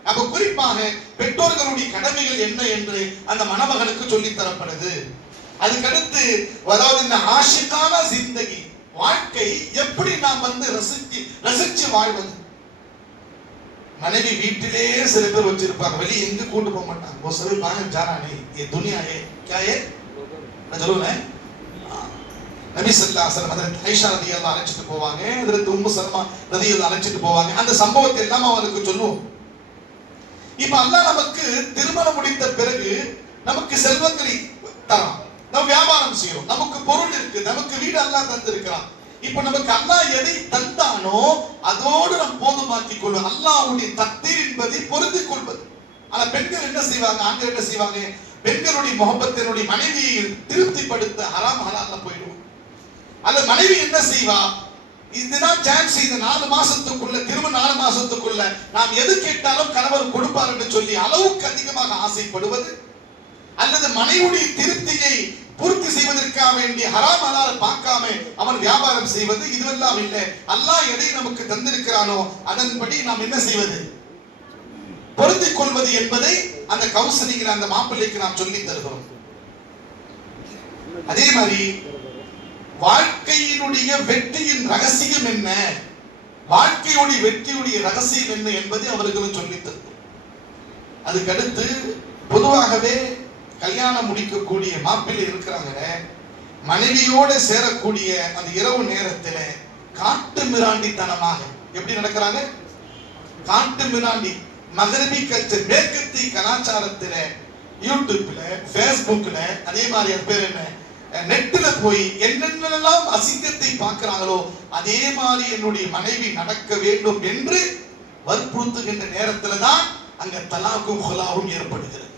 அப்ப குறிப்பாக பெற்றோர்களுடைய கடமைகள் என்ன என்று அந்த மணமகனுக்கு சொல்லி தரப்படுது. அதுக்கடுத்து அதாவது இந்த ஆஷிகான ஜிந்தகி வாழ்க்கை எப்படி நாம் வந்து ரசிச்சு வாழ்வது. மனைவி வீட்டிலே சில பேர் வச்சிருப்பாங்க, வெளியே எங்க கூட்டு போக மாட்டாங்க. वो सभी बाहर जा रहा नहीं, ये दुनिया है क्या है நான் சொல்லுவேன். நபி ஸல்லல்லாஹு அலைஹி வஸல்லம் ஹஜ்ரத் ஆயிஷா ரலியல்லாஹு அழைச்சிட்டு போவாங்க, ஹஜ்ரத் உம்மு சல்மா ரலியல்லாஹு அழைச்சிட்டு போவாங்க. அந்த சம்பவத்தை எல்லாம் அவங்களுக்கு சொல்லுவோம். இப்ப அல்லாஹ் நமக்கு திருமணம் முடித்த பிறகு நமக்கு செல்வங்களை தரான், நம்ம வியாபாரம் செய்யறோம், நமக்கு பொருள் இருக்கு, நமக்கு வீடு அல்லாஹ் தந்திருக்கிறான். இப்ப நமக்கு அல்லாஹ் எதை தந்தானோ அதோடு நாம் போதுமாக்கிக் கொள்வோம். அல்லாஹ்வுடைய தக்தீர் என்பதை பொருந்திக் கொள்வது. ஆனா பெண்கள் என்ன செய்வாங்க, ஆண்கள் என்ன செய்வாங்க, பெண்களுடைய முகப்பத்தினுடைய மனைவியை திருப்திப்படுத்த ஹராம் ஹலால்ல போயிடுவோம். அந்த மனைவி என்ன செய்வா, இதுதான் சான்ஸ், இந்த 4 மாசத்துக்குள்ள திரும்ப 4 மாசத்துக்குள்ள நாம் எது கேட்டாலும் கணவர் கொடுப்பார் என்று சொல்லி அளவுக்கு அதிகமாக ஆசைப்படுவது, அல்லது மனைவியுடைய திருப்தியை பூர்த்தி செய்வதற்காக வேண்டிய ஹராம் ஹலால் பார்க்காம அவன் வியாபாரம் செய்வது, இதுவெல்லாம் இல்லை. அல்லாஹ் எதை நமக்கு தந்திருக்கிறானோ அதன்படி நாம் என்ன செய்வது, பொருந்திக் கொள்வது என்பதை அந்த கவுன்சிலிங்கில் அந்த மாப்பிள்ளைக்கு நாம் சொல்லி தருகிறோம். அதே மாதிரி வாழ்க்கையினுடைய வெற்றியின் ரகசியம் என்ன, வாழ்க்கையுடைய வெற்றியுடைய ரகசியம் என்ன என்பதை அவர்களும் சொல்லி தருகிறோம். அதுக்கடுத்து பொதுவாகவே கல்யாணம் முடிக்கக்கூடிய மாப்பிள்ளை இருக்கிறாங்க, மனைவியோட சேரக்கூடிய அந்த இரவு நேரத்தில் காட்டு மிராண்டித்தனமாக எப்படி நடக்கிறாங்க, காட்டு மிராண்டி மகரபி கல்ச்சர் மேற்கத்திய கலாச்சாரத்துல யூடியூப்ல பேஸ்புக்ல அதே மாதிரி பேர் என்ன நெட்ல போய் என்னென்னலாம் அசிங்கத்தை பார்க்கிறாங்களோ அதே மாதிரி என்னுடைய மனைவி நடக்க வேண்டும் என்று வற்புறுத்துகின்ற நேரத்துல தான் அங்க தலாக்கும் ஹுலாவும் ஏற்படுகிறது.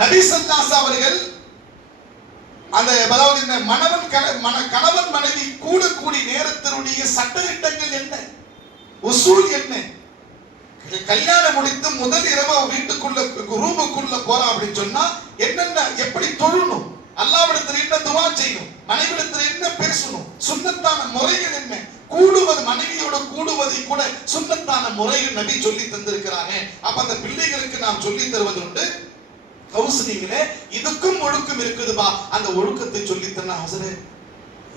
நபி ஸல்லல்லாஹு அவர்கள் அந்த அதாவது இந்த கணவன் மனைவி கூடக்கூடிய நேரத்தினுடைய சட்டதிட்டங்கள் என்ன, உசூல் என்ன, கல்யாணம் முடித்து முதல் இரவு வீட்டுக்குள்ள ரூமுக்குள்ள போறா அப்படின்னு சொன்னா என்னென்ன எப்படி தொழணும், அல்லாஹ்விடத்தில் என்ன துஆ செய்யணும், மனைவியிடத்தில் என்ன பேசணும், சுன்னத்தான முறைகள் என்ன, கூடுவது மனைவியோட கூடுவதை கூட சுன்னத்தான முறைகள் நபி சொல்லி தந்திருக்கிறாங்க. அப்ப அந்த பிள்ளைகளுக்கு நாம் சொல்லி தருவது உண்டு. கவுன்சிலிங்ல இதுக்கும் ஒழுக்கம் இருக்குதுபா, அந்த ஒழுக்கத்தை சொல்லி தரனா ஹசரத்,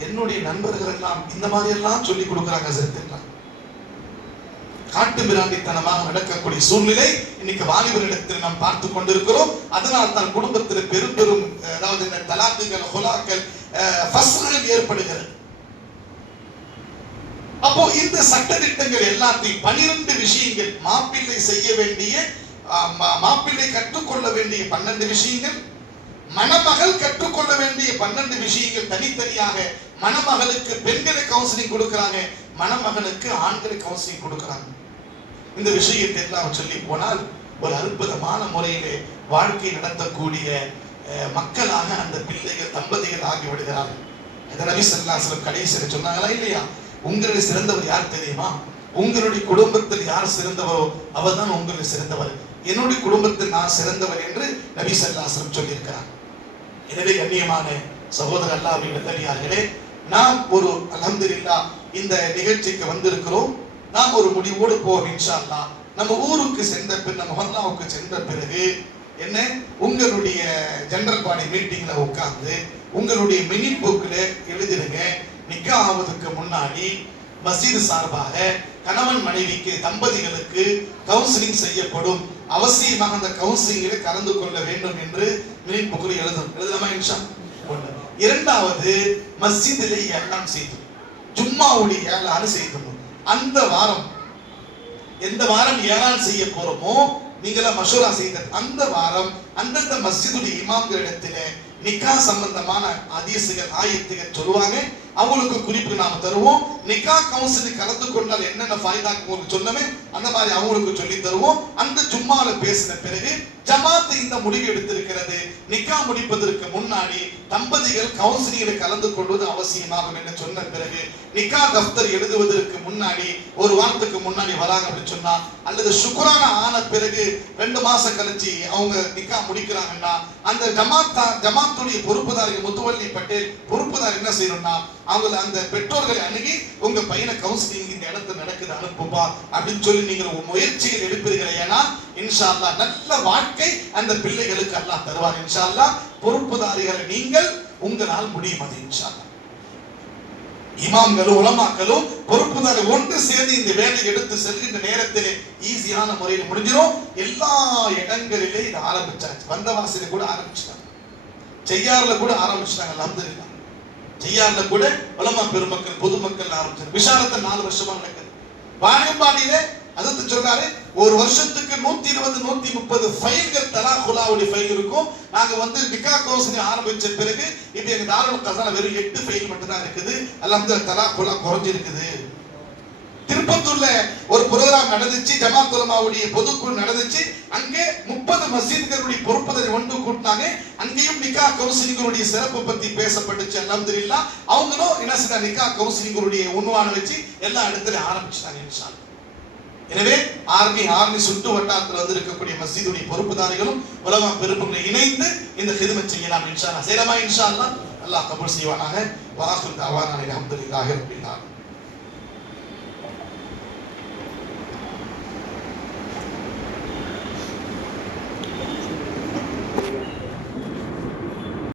என்னுடைய நண்பர்கள் எல்லாம் இந்த மாதிரி எல்லாம் சொல்லி கொடுக்குறாங்க ஹசரத். காட்டு மிராண்டித்தனமாக நடக்கக்கூடிய சூழ்நிலை இன்னைக்கு வாலிபரிடத்தில் நாம் பார்த்து கொண்டிருக்கிறோம். அதனால் தான் குடும்பத்தில் பெரும் பெரும் அதாவது தலாக்குகள் ஹுலாக்கள் ஃபஸ்கள் ஏற்படுகிறது. அப்போ இந்த சட்டதிட்டங்கள் எல்லாத்தையும் 12 விஷயங்கள் மாப்பிள்ளை செய்ய வேண்டிய, மாப்பிள்ளை கற்றுக்கொள்ள வேண்டிய 12 விஷயங்கள், மணமகள் கற்றுக்கொள்ள வேண்டிய 12 விஷயங்கள் தனித்தனியாக மணமகளுக்கு பெண்களை கவுன்சிலிங் கொடுக்கறாங்க, மணமகனுக்கு ஆண்களை கவுன்சிலிங் கொடுக்கறாங்க. இந்த விஷயத்தை எல்லாம் சொல்லி போனால் ஒரு அற்புதமான முறையிலே வாழ்க்கை நடத்தக்கூடிய மக்களாக அந்த பிள்ளைகள் தம்பதிகள் ஆகி விடுகிறார்கள். நபி ஸல்லல்லாஹு அலைஹி வஸல்லம் கடைசியில சொன்னாங்களா இல்லையா, உங்களில் சிறந்தவர் யார் தெரியுமா? உங்களுடைய குடும்பத்தில் யார் சிறந்தவரோ அவர் தான் உங்களில் சிறந்தவர். என்னுடைய குடும்பத்தில் நான் சிறந்தவர் என்று நபி ஸல்லல்லாஹு அலைஹி வஸல்லம் சொல்லியிருக்கிறார். எனவே கண்ணியமான சகோதரர் அல்லாஹ்வின் நல்லடியார்களே, நாம் ஒரு அல்ஹம்துலில்லாஹ் இந்த நிகழ்ச்சிக்கு வந்திருக்கிறோம். நாம் ஒரு முடிவோடு போவோம் இன்ஷா அல்லாஹ். நம்ம ஊருக்கு சென்ற பின், நம்ம மஹல்லாவுக்கு சென்ற பிறகு என்ன, உங்களுடைய ஜெனரல் பாடி மீட்டிங்ல உட்கார்ந்து உங்களுடைய மினி புக்ல எழுதிடுங்க, நிக்கா ஆவதுக்கு முன்னாடி மஸ்ஜித் சார்பாக கணவன் மனைவிக்கு தம்பதிகளுக்கு கவுன்சிலிங் செய்யப்படும், அவசியமாக அந்த கவுன்சிலிங்கில் கலந்து கொள்ள வேண்டும் என்று மினி புக்ல எழுதலாமா இன்ஷா. இரண்டாவது, மஸ்ஜிதிலே ஏலான் செய்தோம், ஜும்மாவுடைய ஏலான் செய்தோம். அந்த வாரம் எந்த வாரம் ஏலான் செய்ய போறோமோ நீங்களா மஷூரா செய்த அந்த வாரம் அந்தந்த மஸ்ஜிதுடைய இமாம்களிடத்திலே நிக்கா சம்பந்தமான ஹதீஸ்கள் ஆயத்துகள் சொல்லுவாங்க, அவங்களுக்கு குறிப்பு நாம தருவோம். நிக்கா கவுன்சிலிங் கலந்து கொண்டால் என்னென்ன ஃபாய்தாக்கு உங்களுக்கு சொன்னமே அந்த மாதிரி அவங்களுக்கு சொல்லி தருவோம். அந்த ஜும்மால பேசின பிறகு ஜமாத் இந்த முடிவு எடுத்திருக்கிறது, நிக்கா முடிப்பதற்கு முன்னாடி தம்பதிகள் கவுன்சிலிங்கில் கலந்து கொள்வது அவசியமாகும் என்று சொன்ன பிறகு நிக்கா தஃப்தர் எழுதுவதற்கு முன்னாடி ஒரு வாரத்துக்கு முன்னாடி வராங்க அப்படின்னு சொன்னா, அல்லது சுக்ரானா ஆன பிறகு 2 மாசம் கழிச்சு அவங்க நிக்கா முடிக்கிறாங்கன்னா அந்த ஜமாத்துடைய பொறுப்புதாரி முத்துவல்லி பட்டேல் பொறுப்புதார் என்ன செய்யணும்னா, அவங்கள அந்த பெற்றோர்களை அணுகி உங்க பையனை கவுன்சிலிங் இந்த இடத்துல நடக்குது அனுப்புப்பா அப்படின்னு சொல்லி நீங்க முயற்சிகள் எடுப்பீர்கள். ஏன்னா இன்ஷா அல்லாஹ் நல்ல வாழ்க்கை அந்த பிள்ளைகளுக்கு அல்லாஹ் தருவார் இன்ஷா அல்லாஹ். பொறுப்புதாரிகளை நீங்கள் உங்களால் முடியும் அது இன்ஷா அல்லாஹ். இமாம்களும் உலமாக்களும் பொறுப்புதாரி ஒன்று சேர்ந்து இந்த வேலையை எடுத்து செல்கின்ற நேரத்தில் ஈஸியான முறையில் முடிஞ்சிடும். எல்லா இடங்களிலே இது ஆரம்பிச்சாச்சு, வந்தவாசில கூட ஆரம்பிச்சிட்டாங்க, செய்யாறுல கூட ஆரம்பிச்சிட்டாங்க. அல்ஹம்துலில்லாஹ் செய்யாறுல கூட உலமா பெருமக்கள் பொதுமக்கள் ஆரம்பிச்சாங்க. விசாரத்தை 4 வருஷமா நடக்குது. வாணியம்பாடியிலே அதுக்கு சொல்றாரு, ஒரு வருஷத்துக்கு 120 130 ஃபைல்கள் தலாகுலாவுடைய ஃபைல் இருக்கும். நாங்க நிக்கா கவுன்சிலிங் ஆரம்பிச்ச பிறகு இப்ப எங்க தாருல் கசானா வெறும் 8 ஃபைல் மட்டும் தான் இருக்குது. அல்ஹம்துலில்லாஹ் தலாகுலா குறைஞ்சிருக்குது. திருப்பத்தூர்ல ஒரு ப்ரோகிராம் நடந்துச்சு, ஜமாத் உலமாவுடைய பொதுக்குழு நடந்துச்சு. அங்கே 30 மஸ்ஜித்களுடைய பொறுப்புதாரி ஒன்று கூட்டினாங்க. அங்கேயும் நிக்கா கவுன்சிலிங்களுடைய சிறப்பு பத்தி பேசப்பட்டுச்சு. அல்ஹம்துலில்லாஹ் அவங்களும் என்ன செய்ய நிக்கா கவுன்சிலிங்களுடைய உண்வான வச்சு எல்லா இடத்துலயும் ஆரம்பிச்சுட்டாங்க இன்ஷா அல்லாஹ். எனவே ஆர்மி சுட்டு வட்டாரத்தில் வந்திருக்கக்கூடிய மஸ்ஜிதுடைய பொறுப்புதாரிகளும் உலமா பெருமக்களை இணைந்து இந்த ஹிதமத் செய்யலாம் இன்ஷா அல்லாஹ். செய்யலாமா இன்ஷா அல்லாஹ். அல்லாஹ் கபூல் செய்வானாக. வஆகிரு தஅவானா அல்ஹம்துலில்லாஹி ரப்பில் ஆலமீன்.